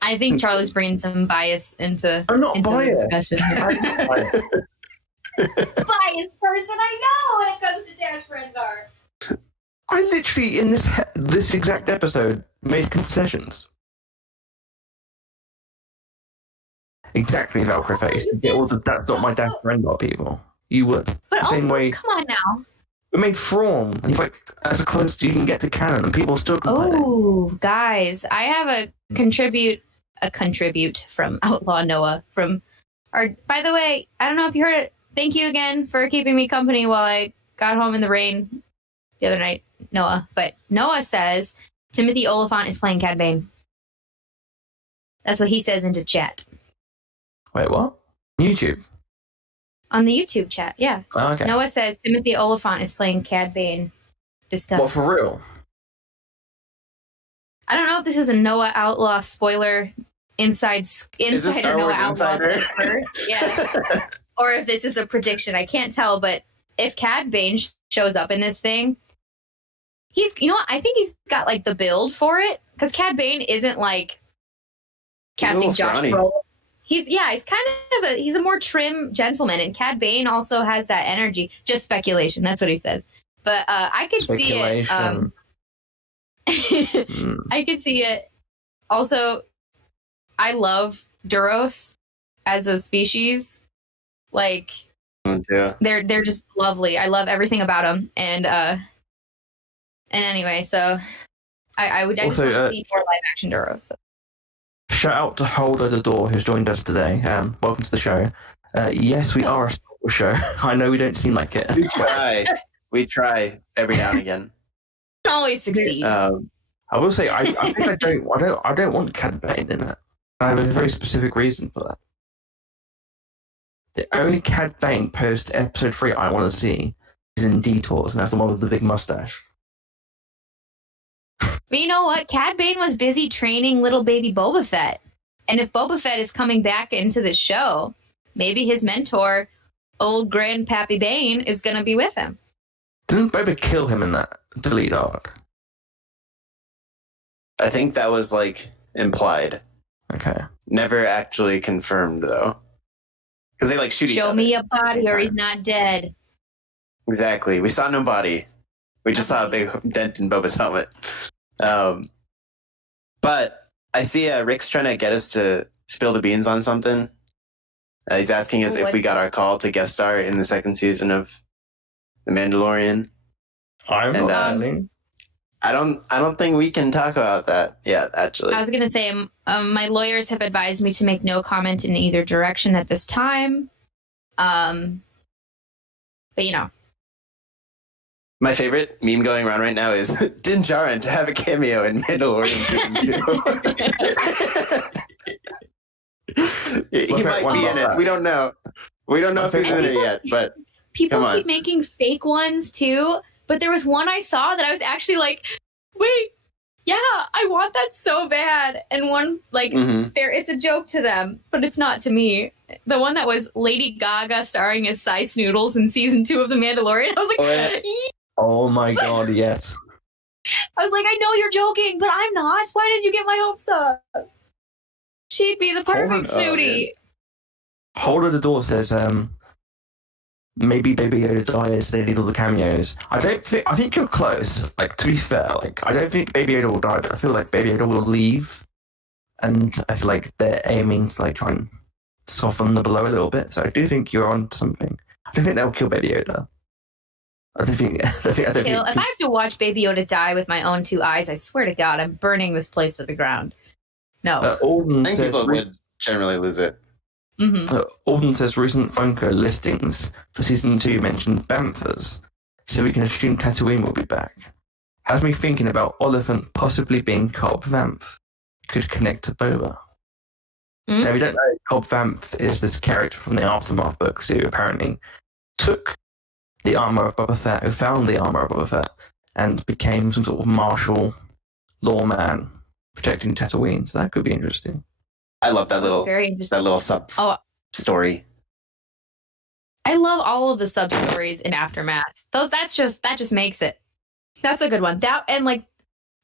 I think Charlie's bringing some bias into. I'm not into biased. The discussion. Biased person I know when it comes to Dash Rendar. I literally, in this exact episode, made concessions. Exactly, Velcro face. That's not my Dash Rendar people. You would. But the same also, way, come on now. we made Thrawn, and he's like as close as you can get to canon, and people still complain. Oh, guys, I have a contribute from Outlaw Noah from our. By the way, I don't know if you heard it. Thank you again for keeping me company while I got home in the rain the other night, Noah. But Noah says Timothy Oliphant is playing Cad Bane. That's what he says into chat. Wait, what? YouTube? On the YouTube chat, yeah. Oh, okay. Noah says Timothy Oliphant is playing Cad Bane. Discuss. Well, for real? I don't know if this is a Noah Outlaw spoiler insider Noah Outlaw first. Yeah. Or if this is a prediction. I can't tell, but if Cad Bane shows up in this thing, I think he's got like the build for it, because Cad Bane isn't like casting Josh Brolin. He's a more trim gentleman, and Cad Bane also has that energy. Just speculation. That's what he says. But I could see it. I could see it. Also, I love Duros as a species. Like, they're just lovely. I love everything about them. And anyway, so I would just want to see more live action Duros. So. Shout out to Holder the Door, who's joined us today. Welcome to the show. Yes, we are a Star Wars show. I know we don't seem like it. We try every now and again. Don't always succeed. I will say I think I don't want Cad Bane in it. I have a very specific reason for that. The only Cad Bane post episode 3 I want to see is in Detours, and that's the one with the big mustache. But you know what? Cad Bane was busy training little baby Boba Fett. And if Boba Fett is coming back into the show, maybe his mentor, old Grandpappy Bane, is going to be with him. Didn't Boba kill him in that delete arc? I think that was like implied. Okay. Never actually confirmed though. Because they like shoot each other. Show me a body or he's not dead. Exactly. We saw no body. We just saw a big dent in Boba's helmet. But I see Rick's trying to get us to spill the beans on something. He's asking us if we got our call to guest star in the second season of The Mandalorian. I'm not I don't think we can talk about that yet, actually. I was going to say, my lawyers have advised me to make no comment in either direction at this time. But you know. My favorite meme going around right now is Din Djarin to have a cameo in Mandalorian season 2. He might be in it. We don't know. We don't know if he's in it yet, but people keep making fake ones too. But there was one I saw that I was actually like, wait, yeah, I want that so bad. And one, like, it's a joke to them, but it's not to me. The one that was Lady Gaga starring as Cy Snoodles in season 2 of The Mandalorian. I was like, oh my god, yes. I was like, I know you're joking, but I'm not. Why did you get my hopes up? She'd be the perfect Snooty. Holder the Door says, maybe Baby Yoda dies, they need all the cameos. I think you're close. Like, to be fair, like, I don't think Baby Yoda will die, but I feel like Baby Yoda will leave. And I feel like they're aiming to, like, try and soften the blow a little bit. So I do think you're on something. I don't think they'll kill Baby Yoda. If I have to watch Baby Yoda die with my own 2 eyes, I swear to God, I'm burning this place to the ground. No. I think people would generally lose it. Alden says recent Funko listings for season 2 mentioned Banthas, so we can assume Tatooine will be back. Has me thinking about Oliphant possibly being Cobb Vanth. Could connect to Boba. Now, we don't know Cobb Vanth is this character from the Aftermath books who apparently took the armor of Boba Fett, who found the armor of Boba Fett, and became some sort of martial lawman protecting Tatooine. So that could be interesting. I love that little sub story. I love all of the sub stories in Aftermath. That just makes it. That's a good one. That and like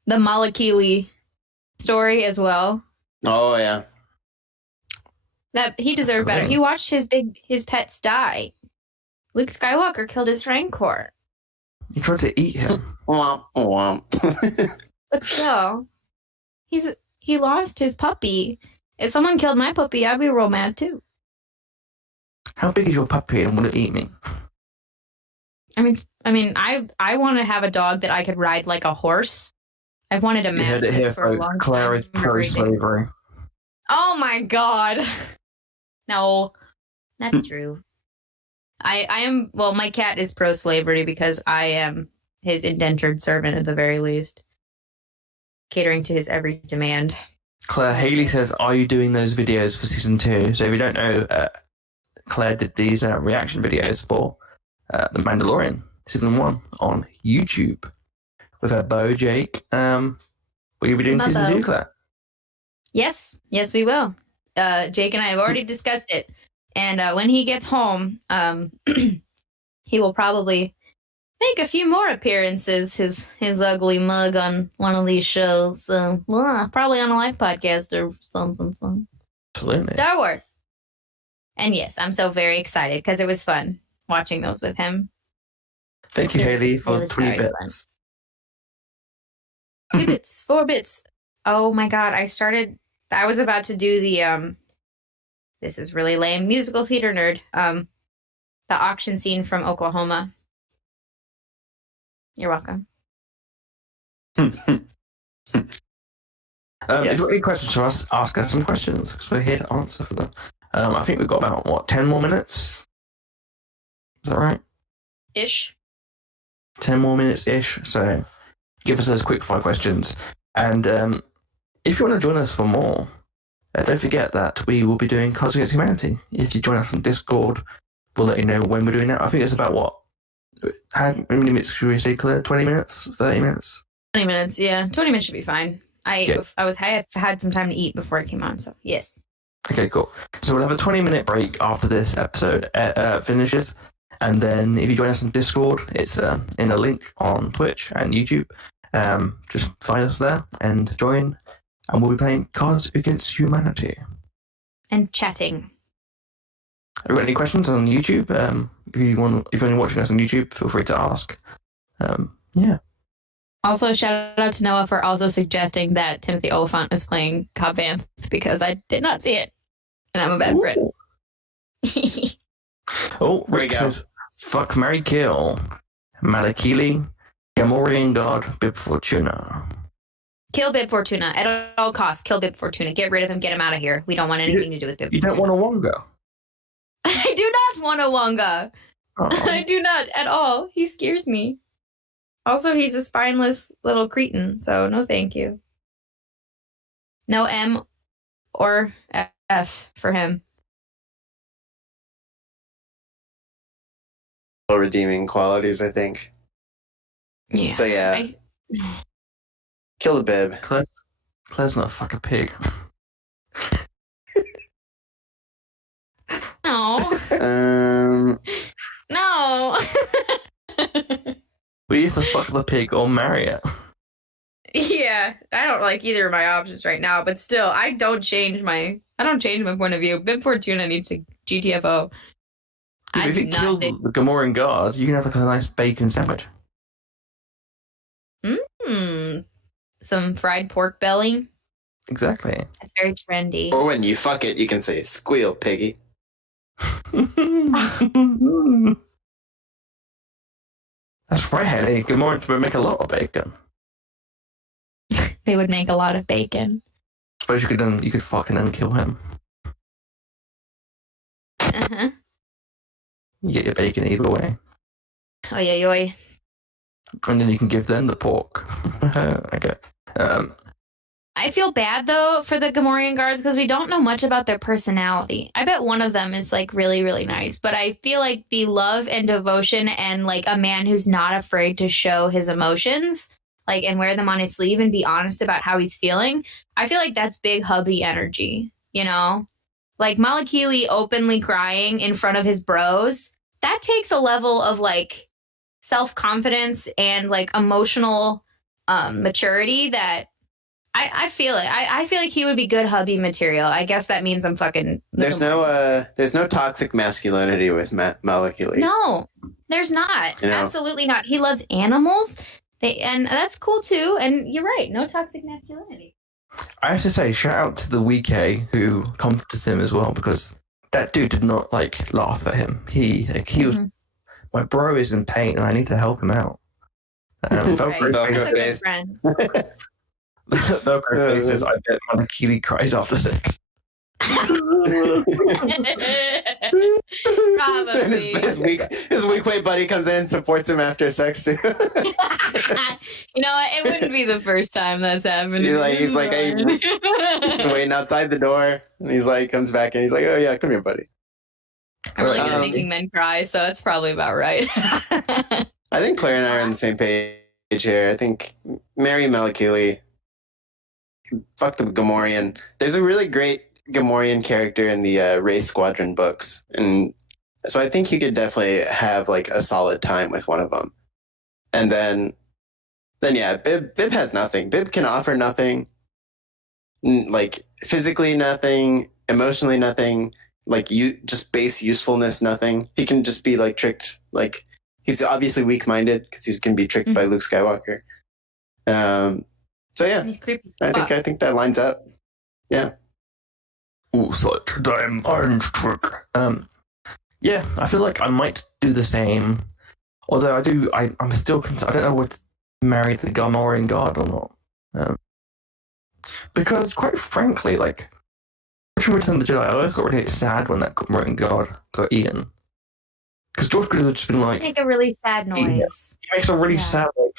the Malakili story as well. Oh yeah. That he deserved better. He watched his pets die. Luke Skywalker killed his Rancor. He tried to eat him. Womp womp. But still, he lost his puppy. If someone killed my puppy, I'd be real mad too. How big is your puppy and will it eat me? I mean, I want to have a dog that I could ride like a horse. I've wanted a mastiff for a long time. Claire is pro-slavery. Oh my god. No, that's true. I am, well, my cat is pro-slavery because I am his indentured servant at the very least. Catering to his every demand. Claire Haley says, are you doing those videos for season 2? So if you don't know, Claire did these reaction videos for The Mandalorian Season 1 on YouTube with her beau, Jake. Will you be doing My Season beau. 2, Claire? Yes, we will. Jake and I have already discussed it. And when he gets home, he will probably make a few more appearances, his ugly mug on one of these shows. Probably on a live podcast or something. Absolutely. Star Wars. And yes, I'm so very excited because it was fun watching those with him. Thank you, Haley, It for was 20 very bits. 2 bits, 4 bits. Oh my god, I was about to do the this is really lame, musical theater nerd. The auction scene from Oklahoma. You're welcome. Yes. If you've got any questions for us, ask us some questions because we're here to answer for them. I think we've got about, 10 more minutes? Is that right? Ish. 10 more minutes-ish. So give us those quick 5 questions. And if you want to join us for more, don't forget that we will be doing Cards Against Humanity. If you join us on Discord, we'll let you know when we're doing that. I think it's about how many minutes should we say, Claire? 20 minutes? 30 minutes? 20 minutes, yeah. 20 minutes should be fine. Yeah. I had some time to eat before I came on, so yes. Okay, cool. So we'll have a 20-minute break after this episode finishes. And then if you join us on Discord, it's in a link on Twitch and YouTube. Just find us there and join. And we'll be playing Cards Against Humanity. And chatting. Have you got any questions on YouTube? If you're only watching us on YouTube, feel free to ask. Yeah. Also, shout out to Noah for also suggesting that Timothy Oliphant is playing Cobb Vanth because I did not see it. And I'm a bad friend. Oh, There you Rick go. says, fuck, marry, kill. Malakili, Gamorrean God, Bib Fortuna. Kill Bib Fortuna. At all costs, kill Bib Fortuna. Get rid of him. Get him out of here. We don't want anything to do with Bib You don't Fortuna. want a Wonga? I do not want a Wonga. Oh. I do not at all. He scares me. Also, he's a spineless little cretin, so no thank you. No M or F for him. Redeeming qualities, I think. Yeah. So yeah, kill the bib. Claire's not a fucking pig. No. No. We used to fuck the pig or marry it. Yeah, I don't like either of my options right now, but still, I don't change my point of view. Bib Fortuna needs to GTFO. I If do you not kill think. the Gamorrean God, you can have like a nice bacon sandwich. Some fried pork belly. Exactly. That's very trendy. Or when you fuck it, you can say "squeal, piggy." That's right, Haley. Gamorreans would make a lot of bacon. They would make a lot of bacon. Suppose you could fuck and then kill him. Uh-huh. You get your bacon either way. Oh yeah, yoy. And then you can give them the pork. Okay. I feel bad though for the Gamorrean guards because we don't know much about their personality. I bet one of them is like really, really nice, but I feel like the love and devotion and like a man who's not afraid to show his emotions, like and wear them on his sleeve and be honest about how he's feeling. I feel like that's big hubby energy, you know? Like Malakili openly crying in front of his bros. That takes a level of like self-confidence and like emotional maturity that I feel it. I feel like he would be good hubby material. I guess that means I'm fucking. There's no toxic masculinity with Malakili. No, there's not. You know? Absolutely not. He loves animals. And that's cool too. And you're right. No toxic masculinity. I have to say, shout out to the Wike who comforted him as well, because that dude did not like laugh at him. He was, my bro is in pain and I need to help him out. Velcro Velcro That's a face. good friend. Velcro face says, I bet Malakili cries after sex. Probably. His weak weight buddy comes in and supports him after sex too. You know what? It wouldn't be the first time that's happened. He's like, hey, he's waiting outside the door, and he's like, comes back and he's like, oh yeah, come here, buddy. I'm really good at Um, making men cry, so it's probably about right. I think Claire and I are on the same page here. I think Mary Malakili, fuck the Gamorrean. There's a really great Gamorrean character in the Ray Squadron books, and so I think you could definitely have like a solid time with one of them. And then yeah, Bib has nothing. Bib can offer nothing, like physically nothing, emotionally nothing, like you just base usefulness nothing. He can just be like tricked. Like he's obviously weak-minded because he can be tricked by Luke Skywalker. So yeah, He's creepy. I think that lines up. Yeah. Oh, such a damn mind trick. Yeah, I feel like I might do the same. Although I'm still I don't know what marry the Gamorrean god or not. Because quite frankly, like watching Return of the Jedi, I always got really sad when that Gamorrean god got eaten. Because George could have just been like, Make a really sad noise. he makes a really sad like.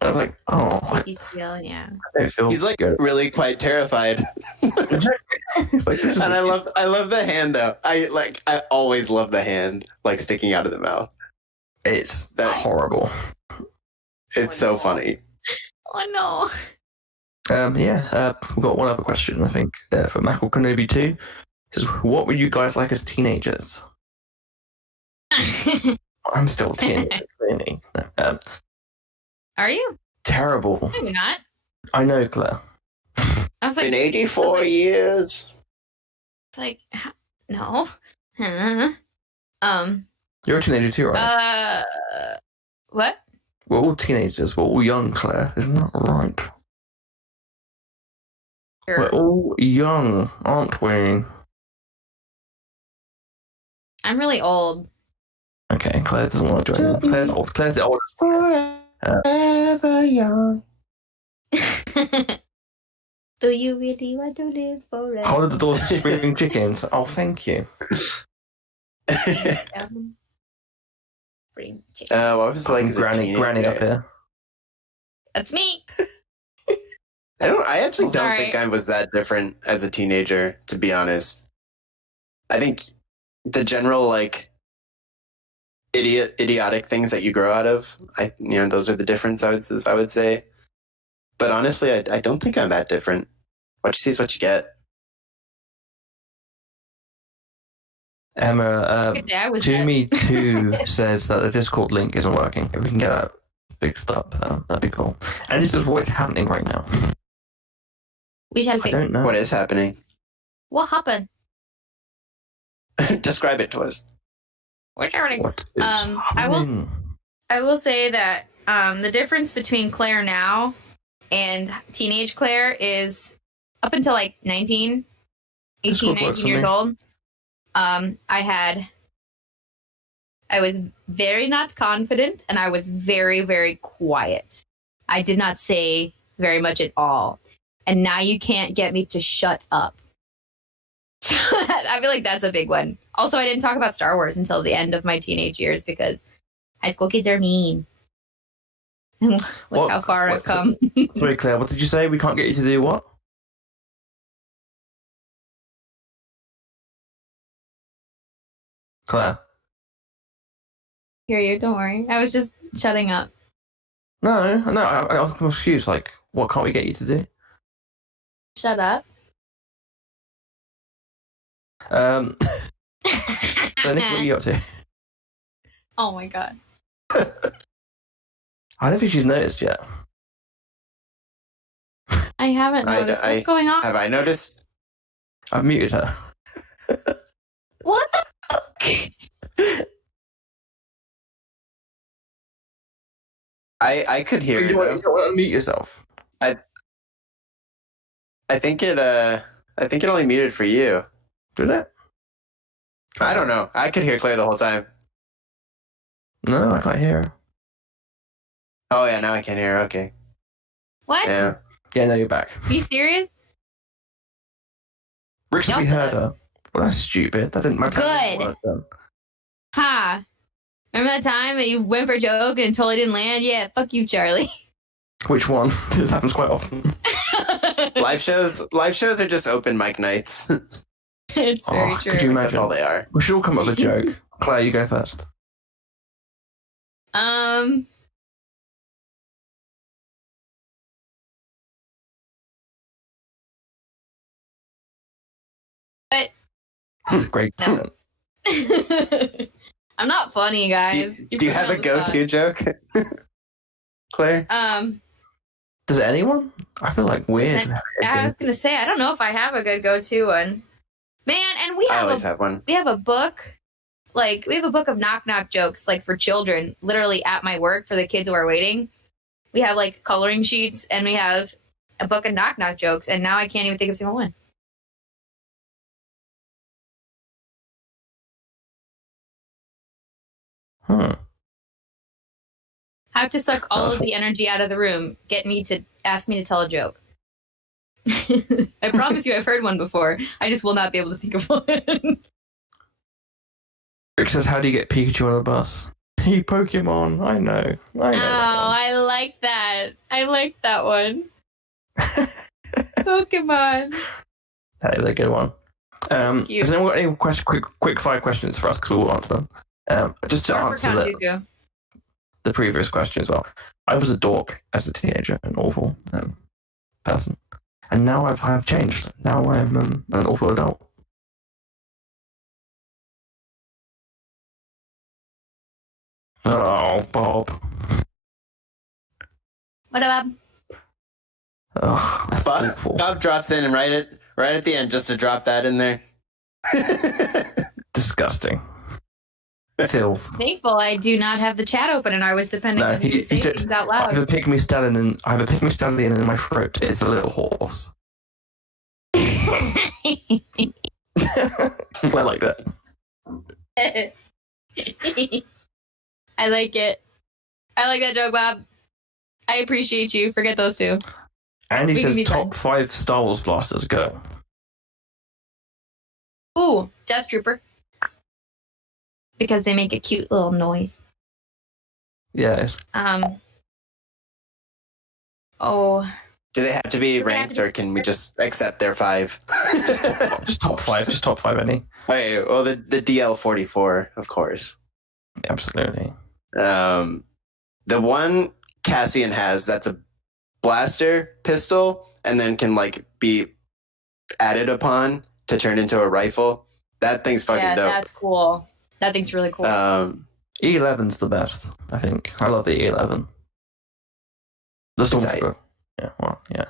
I was like, oh, He's feel, yeah. I don't feel He's like good. really quite terrified. It's like, And I love the hand though. I always love the hand like sticking out of the mouth. It's horrible. It's so funny. Oh no. We've got one other question, I think, for Michael Kenobi too. It says, what were you guys like as teenagers? I'm still a teenager, really. Are you? Terrible. Maybe not. I know, Claire. I was like, In 84 years. like, no. Huh? You're a teenager too, right? What? We're all teenagers. We're all young, Claire. Isn't that right? Sure. We're all young, aren't we? I'm really old. Okay, Claire doesn't want to join in. Claire's old. Claire's the oldest. Forever young. Do you really want to live forever? Hold the doors to spring chickens. Oh, thank you. Bring chicken. What was it like as a teenager? Granny up here. That's me. I actually don't Sorry. think I was that different as a teenager, to be honest. I think the general like idiotic things that you grow out of, those are the differences I would say. But honestly, I don't think I'm that different. What you see is what you get. Emma, I was Jimmy 2 says that the Discord link isn't working. If we can get that fixed up, that'd be cool. And this is what's happening right now. We shall I fix. don't know. What is happening? What happened? Describe it to us. What's happening? What is I will say that the difference between Claire now and teenage Claire is up until like 18, 19 years old. I was very not confident and I was very, very quiet. I did not say very much at all. And now you can't get me to shut up. I feel like that's a big one. Also, I didn't talk about Star Wars until the end of my teenage years because high school kids are mean. Look how far I've come. Sorry, Claire, what did you say? We can't get you to do what? Claire? Hear you, don't worry. I was just shutting up. No, I was confused. Like, what can't we get you to do? Shut up. So, Nick, what are you up to? Oh my god. I don't think she's noticed yet. I haven't noticed. What's going on? Have I noticed? I've muted her. What the fuck? I could hear You you don't though. want to mute yourself. I think it only muted for you. Did it? I don't know. I could hear Claire the whole time. No, I can't hear her. Oh yeah, now I can hear her. Okay. What? Yeah. Yeah, now you're back. Are you serious? Rick said we Y'all heard said- her. Well, that's stupid. That didn't matter. Good. Ha! Remember that time that you went for a joke and totally didn't land? Yeah, fuck you, Charlie. Which one? This happens quite often. Live shows are just open mic nights. It's very true. Could you That's imagine? all they are. We should all come up with a joke. Claire, you go first. But Great No. talent. I'm not funny, guys. Do you have a go-to joke, Claire? Does anyone? I feel like weird. I was gonna say I don't know if I have a good go-to one. Man, and we I have always have one. we have a book. Like we have a book of knock jokes like for children, literally at my work for the kids who are waiting. We have like coloring sheets and we have a book of knock jokes, and now I can't even think of a single one. How to suck all of the energy out of the room. Get me to ask me to tell a joke. I promise you I've heard one before. I just will not be able to think of one. Rick says, how do you get Pikachu on a bus? Hey, Pokemon. I know. Oh, I like that. I like that one. Pokemon. That is a good one. Has anyone got any quick fire questions for us? Because we'll answer them. Just to answer the previous question as well. I was a dork as a teenager, an awful person. And now I've changed. Now I'm an awful adult. Oh, Bob. What about? Oh, that's awful. Bob drops in and right at the end just to drop that in there. Disgusting. Filth. Thankful I do not have the chat open and I was depending on you to say things out I have loud. a pygmy stallion in my throat. It's a little horse. I like that. I like it. I like that joke, Bob. I appreciate you. Forget those two. Andy We can says be top 5 Star Wars blasters. Go. Ooh, Death Trooper. Because they make a cute little noise. Yes. Oh. Do they have to be Do they have ranked, to be- or can we just accept their 5? Just top 5. Just top 5, any. Okay, well, the DL-44, of course. Absolutely. The one Cassian has, that's a blaster pistol, and then can like be added upon to turn into a rifle. That thing's fucking dope. That's cool. That thing's really cool. E11's the best, I think. I love the E11. The Stormtrooper. Yeah, well, yeah.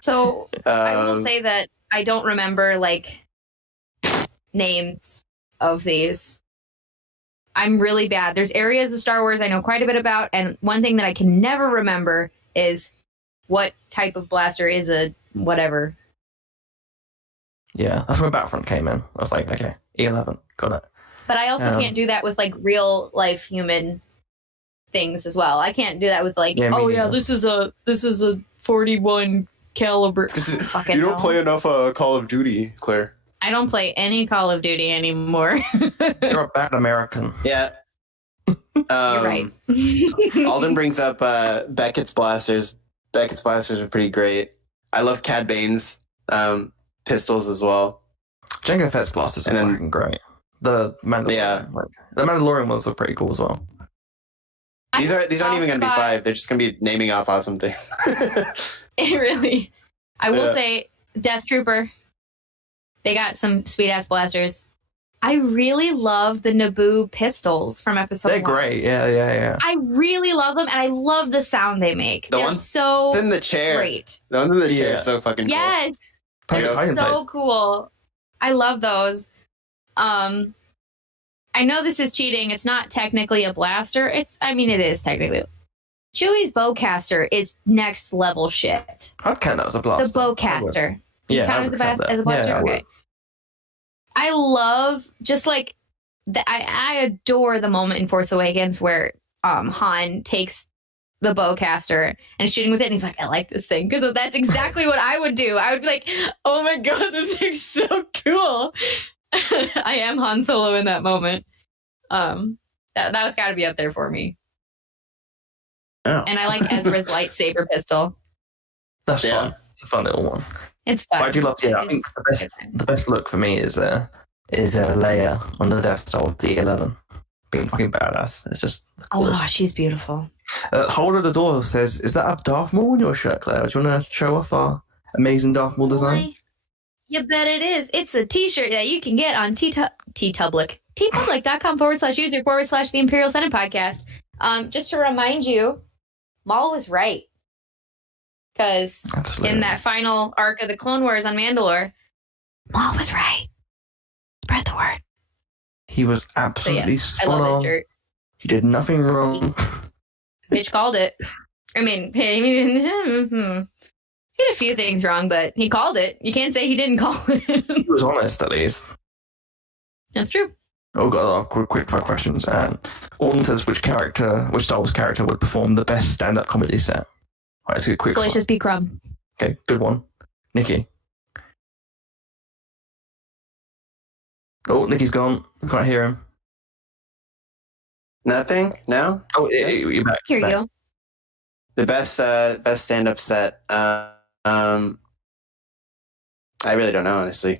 So I will say that I don't remember like names of these. I'm really bad. There's areas of Star Wars I know quite a bit about, and one thing that I can never remember is what type of blaster is a whatever. Yeah, that's where Battlefront came in. I was like, okay, E11, got it. But I also can't do that with like real life human things as well. I can't do that with like, this is a 41 caliber. You don't play enough Call of Duty, Claire. I don't play any Call of Duty anymore. You're a bad American. Yeah. You're right. Alden brings up Beckett's blasters. Beckett's blasters are pretty great. I love Cad Bane's pistols as well. Jango Fett's blasters are fucking great. The Mandalorian, the Mandalorian ones are pretty cool as well. These aren't even going to be 5. They're just going to be naming off awesome things. Really, I will say, Death Trooper. They got some sweet ass blasters. I really love the Naboo pistols from episode 1. They're great. Yeah. I really love them, and I love the sound they make. They're so in the chair. Great. The ones in the chair are so fucking cool. Yes. They're so cool. I love those. I know this is cheating. It's not technically a blaster. It is technically. Chewie's bowcaster is next level shit. I'd count that as a blaster. The bowcaster. You count as a blaster? Yeah, okay. I love just like I adore the moment in Force Awakens where Han takes the bowcaster and shooting with it, and he's like, I like this thing, because that's exactly what I would do. I would be like, oh my god, this thing's so cool. I am Han Solo in that moment. That's got to be up there for me. Oh. And I like Ezra's lightsaber pistol. That's fun. It's a fun little one. It's fun. I do love. Yeah, I think the best look for me is Leia on the Death Star with the 11, being fucking badass. It's just the coolest. Oh, she's beautiful. Holder the Door says, "Is that a Darth Maul on your shirt, Claire? Do you want to show off our amazing Darth Maul design?" You bet it is. It's a t-shirt that you can get on TeePublic. TeePublic.com/user/the Imperial Senate Podcast. Just to remind you, Maul was right. Because in that final arc of the Clone Wars on Mandalore, Maul was right. Spread the word. He was absolutely spot I love on. that shirt. He did nothing wrong. Mitch called it. I mean, he did a few things wrong, but he called it. You can't say he didn't call it. He was honest, at least. That's true. Oh, got a quick 5 questions. Alden says, which Star Wars character would perform the best stand-up comedy set? All right, let's get a quick one. Salacious B. Crumb. Okay, good one. Nikki. Oh, Nikki's gone. We can't hear him. Nothing? No? Oh, Yes. you're back. Here you go. The best stand-up set. I really don't know, honestly.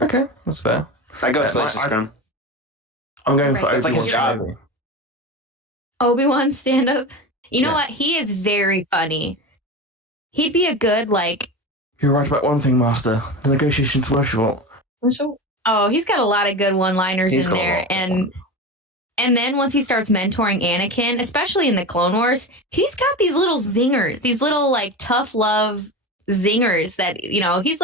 Okay, that's fair. I go Salacious Crumb. I'm going for That's like Obi-Wan his job. Kenobi. Obi-Wan stand-up. You know Yeah. what? He is very funny. He'd be a good, You're right about one thing, Master. The negotiations were short. Oh, he's got a lot of good one-liners He's in got a there. lot of And then once he starts mentoring Anakin, especially in the Clone Wars, he's got these little zingers, these little tough love zingers that, he's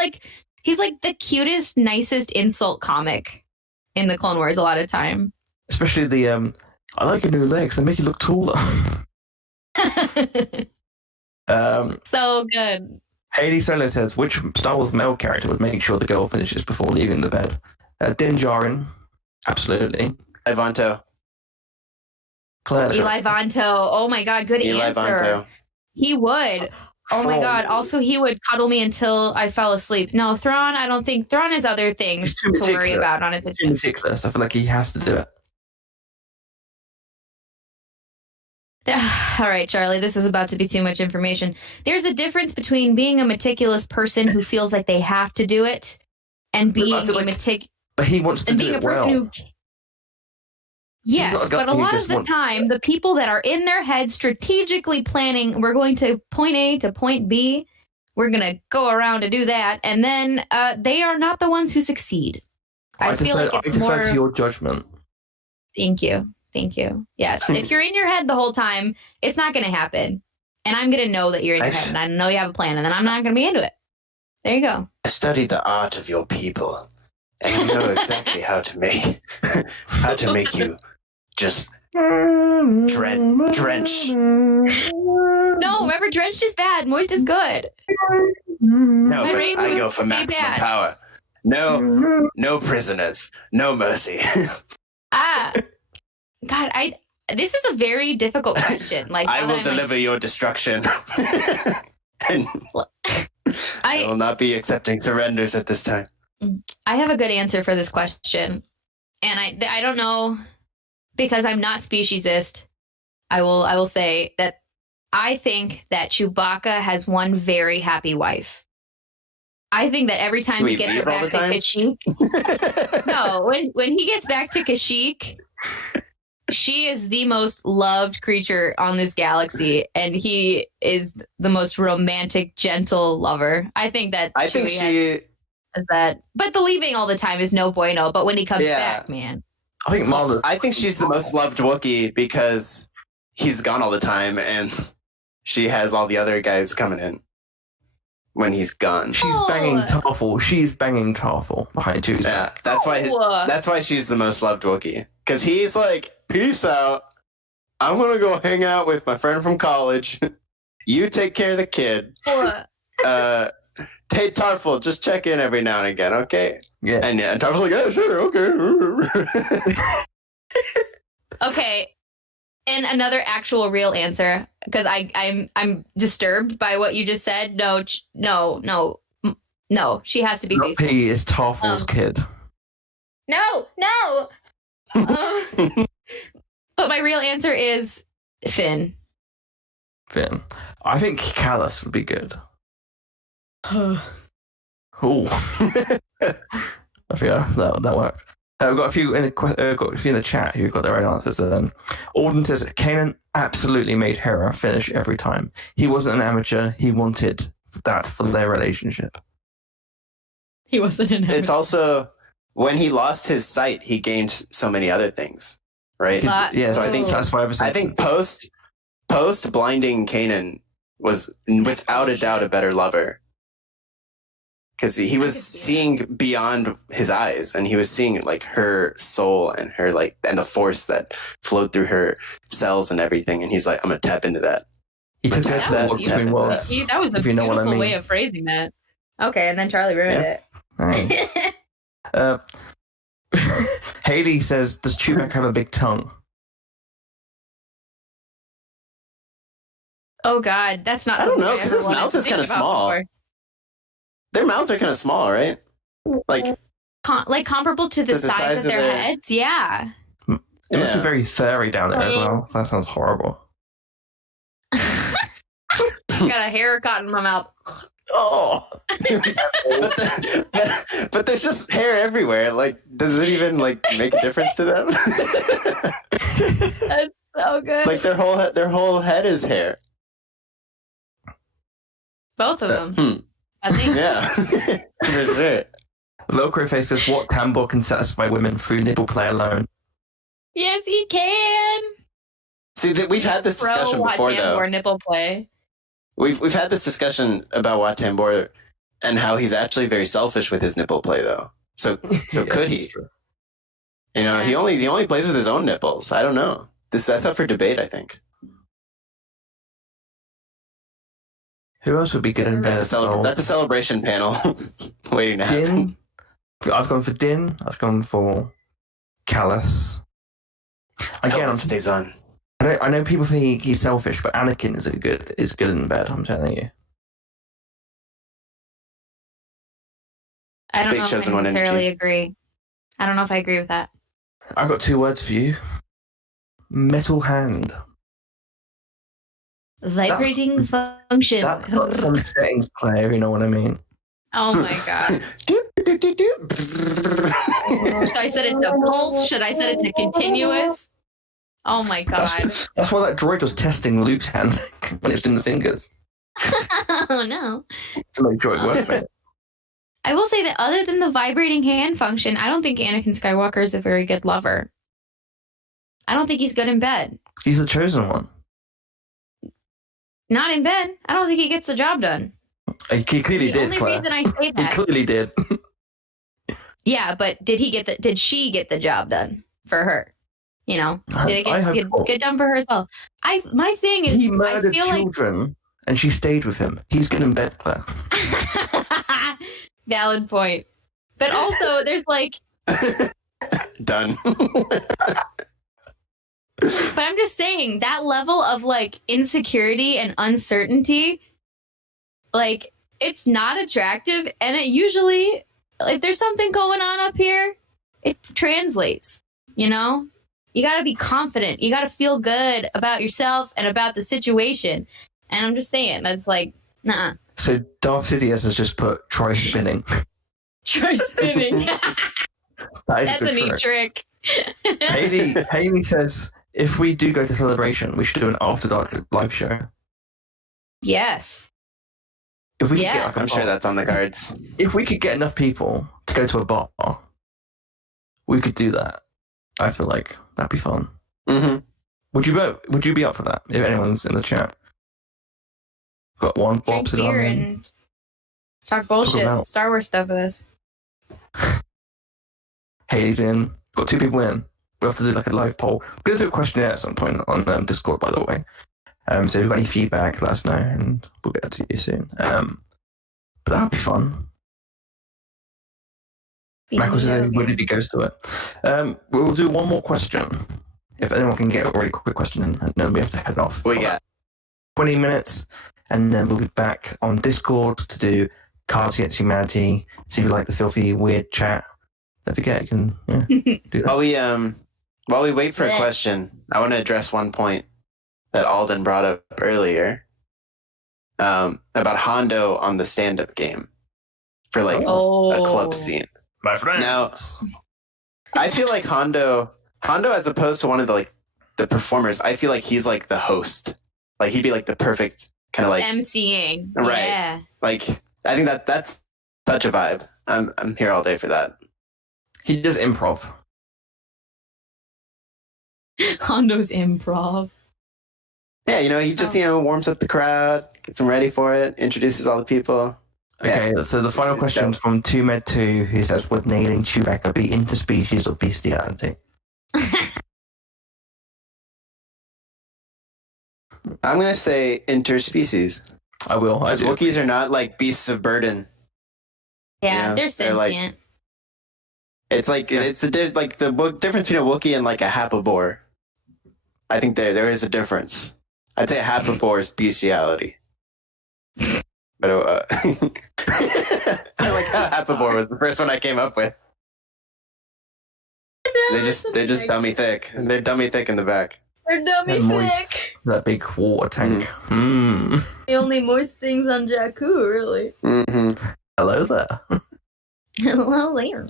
like the cutest, nicest insult comic in the Clone Wars a lot of time. Especially the I like your new legs. They make you look taller. So good. Haley Solo says, which Star Wars male character would make sure the girl finishes before leaving the bed? Din Djarin, absolutely. Ivanto. Claire. Eli Vanto. Oh my God, good Eli answer. Vanto. He would. Oh my God. Also, he would cuddle me until I fell asleep. No, Thrawn, I don't think. Thrawn has other things He's too to worry meticulous. about on his Too agenda. meticulous. I feel like he has to do it. All right, Charlie, this is about to be too much information. There's a difference between being a meticulous person who feels like they have to do it and being I feel like- meticulous But he wants to and do being a it person well. who. not Yes, a guy but a who lot just of the wants- time, the people that are in their head strategically planning, we're going to point A to point B, we're going to go around to do that, and then they are not the ones who succeed. I feel like I it's defer more. to your judgment. Thank you. Yes, if you're in your head the whole time, it's not going to happen. And I'm going to know that you're in your head, and I know you have a plan, and then I'm not going to be into it. There you go. I studied the art of your people, and I know exactly how to make you just drench. No, remember, drenched is bad. Moist is good. No, My but brain I would go for say maximum bad. power. No prisoners, no mercy. God, this is a very difficult question. I now will that I'm, deliver your destruction. And I will not be accepting surrenders at this time. I have a good answer for this question, and I don't know, because I'm not speciesist. I will say that I think that Chewbacca has one very happy wife. I think that every time he Wait, gets leave all back the to time? Kashyyyk, no, when he gets back to Kashyyyk, she is the most loved creature on this galaxy, and he is the most romantic, gentle lover. I think that I think Chewie has that, but the leaving all the time is no bueno. But when he comes back, man, I think Marla. I think she's the most loved Wookiee because he's gone all the time, and she has all the other guys coming in when he's gone. She's banging Tarful. She's banging Tarful behind Tuesday. Yeah, that's why she's the most loved Wookiee, because he's like, peace out. I'm gonna go hang out with my friend from college. You take care of the kid. Hey, Tarful, just check in every now and again, okay? Yeah. And Tarful's like, yeah, sure, okay. okay. And another actual real answer, because I'm disturbed by what you just said. No, she has to be Not faithful. P is Tarful's kid. No. But my real answer is Finn. Finn. I think Callus would be good. Ooh. I think that works. We've got a few in the chat who got their own answers. Alden says Kanan absolutely made Hera finish every time. He wasn't an amateur. He wanted that for their relationship. He wasn't an amateur. It's also when he lost his sight, he gained so many other things, right? Yeah, So I think that's 5%. I think post blinding Kanan was without a doubt a better lover. Because he was seeing beyond his eyes, and he was seeing like her soul and her and the force that flowed through her cells and everything. And he's like, "I'm gonna tap into that." He took Tap that that, between worlds. That was a if you know what I beautiful mean. way of phrasing that. Okay, and then Charlie ruined it. Haley says, "Does Chewbacca have a big tongue?" Oh God, that's not. I don't know, something 'cause ever his wanted mouth to is think kinda about small. before. Their mouths are kind of small, right? Like Comparable to the size of their heads. Yeah. It must be very furry down there as well. That sounds horrible. Got a hair caught in my mouth. Oh. but there's just hair everywhere. Like, does it even make a difference to them? That's so good. Like their whole head is hair. Both of them. I think. Yeah, for sure. Velcro Face says, "What tambor can satisfy women through nipple play alone?" Yes, he can. See, we've had this discussion before, though. Or nipple play. We've had this discussion about Wat Tambor and how he's actually very selfish with his nipple play, though. So Yeah, could he? true. You know, he only plays with his own nipples. I don't know. That's up for debate, I think. Who else would be good in bed? That's a celebration panel waiting to happen. Din. I've gone for Din. I've gone for Callus. Again, It stays on. I know people think he's selfish, but Anakin is good in bed. I'm telling you. I don't Big know if chosen I one necessarily energy. agree. I don't know if I agree with that. I've got 2 words for you. Metal hand. Vibrating function. That's got some settings play, if you know what I mean. Oh my God. Should I set it to pulse? Should I set it to continuous? Oh my God. That's why that droid was testing Luke's hand when it was in the fingers Oh no. to make sure it worked. I will say that other than the vibrating hand function, I don't think Anakin Skywalker is a very good lover. I don't think he's good in bed. He's the chosen one. Not in bed. I don't think he gets the job done. He clearly The did, only Claire. reason I say He that, clearly did. yeah, but did she get the job done for her? You know, did I hope it not. get done for her as well? My thing is, He I murdered feel children, and she stayed with him. He's good in bed, Claire. like valid point, but also there's Done. But I'm just saying that level of insecurity and uncertainty, it's not attractive, and it usually there's something going on up here. It translates, you know. You got to be confident. You got to feel good about yourself and about the situation. And I'm just saying that's nah. So Darth Sidious has just put try spinning. Try spinning. That's a neat trick. Haley says, if we do go to Celebration, we should do an After Dark live show. Yes. If we Yeah. could get, I'm sure that's on the cards. if we could get enough people to go to a bar, we could do that. I feel like that'd be fun. Mm-hmm. Would you be up for that? If anyone's in the chat, got one Drink Bob's beer on. and talk bullshit, about- Star Wars stuff with us. Haley's in. Got 2 people in. We'll have to do a live poll. We're going to do a questionnaire at some point on Discord, by the way. So if you've got any feedback, let us know, and we'll get to you soon. But that would be fun. Michael says everybody goes to it. We'll do one more question. If anyone can get a really quick question in, and then we have to head off. We got 20 minutes, and then we'll be back on Discord to do Cards Against Humanity. See if you like the filthy, weird chat. Don't forget, you can do that. while we wait for a Yeah. question, I want to address one point that Alden brought up earlier about Hondo on the stand-up game. for like a club scene. My friend. Now, I feel like Hondo, as opposed to one of the performers, I feel like he's like the host. Like he'd be like the perfect kind of like MCing. Right. Yeah. Like I think that's such a vibe. I'm here all day for that. He does improv. Hondo's improv. Yeah, he just warms up the crowd, gets them ready for it, introduces all the people. Okay, so the final question is from 2med2, who says, would nailing Chewbacca be interspecies or bestiality? I'm gonna say interspecies. I will. Because Wookiees are not like beasts of burden. Yeah, they're sentient. Like, it's like it's the difference between a Wookiee and like a Hapabore. I think there is a difference. I'd say a Hapabore is bestiality. But I like how Hapabore was the first one I came up with. They're just dummy thick. They're dummy thick in the back. They're dummy thick. That big water tank. Mm. The only moist things on Jakku, really. Mm-hmm. Hello there. Hello there.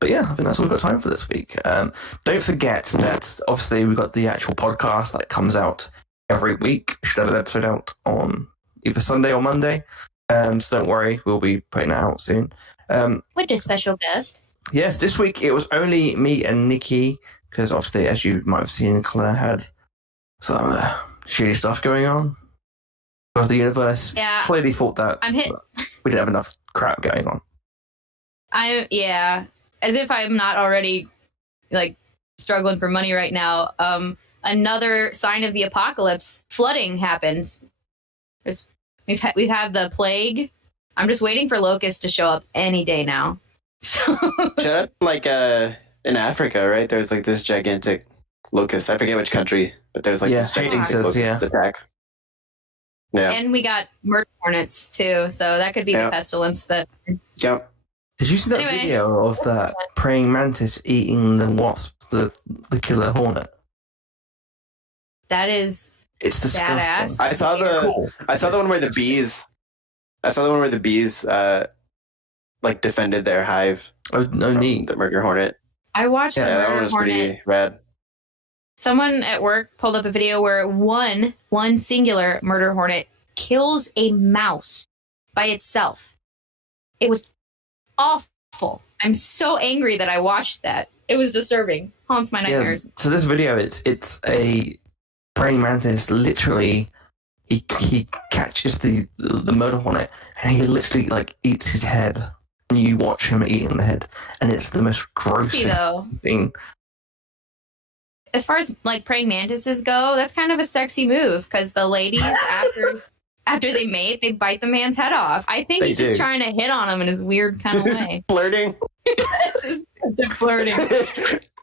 But yeah, I think that's all we've got time for this week. Don't forget that obviously we've got the actual podcast that comes out every week. We should have an episode out on either Sunday or Monday. So don't worry, we'll be putting it out soon. With a special guest. Yes, this week it was only me and Nikki, because obviously, as you might have seen, Claire had some shitty stuff going on. Because the universe clearly thought that we didn't have enough crap going on. As if I'm not already like struggling for money right now. Another sign of the apocalypse, flooding happened. We've had the plague. I'm just waiting for locusts to show up any day now. So like in Africa, right? There's like this gigantic locust. I forget which country, but there's like this gigantic locust attack. Yeah, and we got murder hornets too, so that could be the pestilence that. Yep. Did you see that video of that praying mantis eating the wasp, the killer hornet? It's disgusting. badass. I saw the one where the bees. I saw the one where the bees like defended their hive. Oh, no need. The murder hornet. I watched the that one murder was hornet. pretty rad. Someone at work pulled up a video where one singular murder hornet kills a mouse by itself. It was awful. I'm so angry that I watched that. It was disturbing. Haunts my nightmares. Yeah, so this video, it's a praying mantis. Literally, he catches the murder hornet and he literally like eats his head. And you watch him eating the head, and it's the most gross thing. As far as like praying mantises go, that's kind of a sexy move because the ladies after they mate, they bite the man's head off. I think he's just trying to hit on him in his weird kind of way. Flirting. Flirting.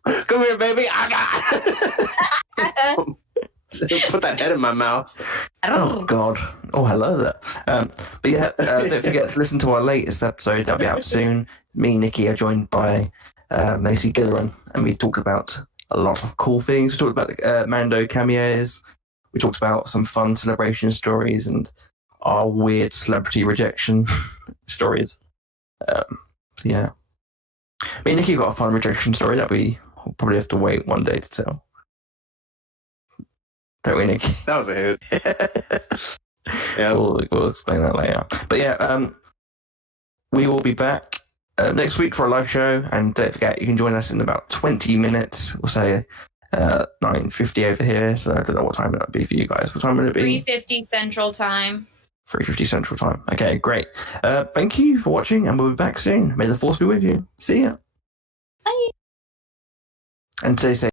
Come here, baby. Put that head in my mouth. Oh God! Oh, hello there. But yeah, don't forget to listen to our latest episode. That'll be out soon. Me and Nikki are joined by Macy Gilleran, and we talked about a lot of cool things. We talked about the Mando cameos. We talked about some fun celebration stories and our weird celebrity rejection stories. Yeah, me and Nikki got a fun rejection story that we probably have to wait one day to tell. Don't we, Nikki? That was a hoot. Yeah, we'll explain that later. But yeah, we will be back next week for a live show, and don't forget you can join us in about 20 minutes. We'll say 9:50 over here. So I don't know what time it'll be for you guys. What time will it be? 3:50 Central Time. 3:50 Central Time. Okay, great. Thank you for watching, and we'll be back soon. May the force be with you. See ya. Bye. And stay safe.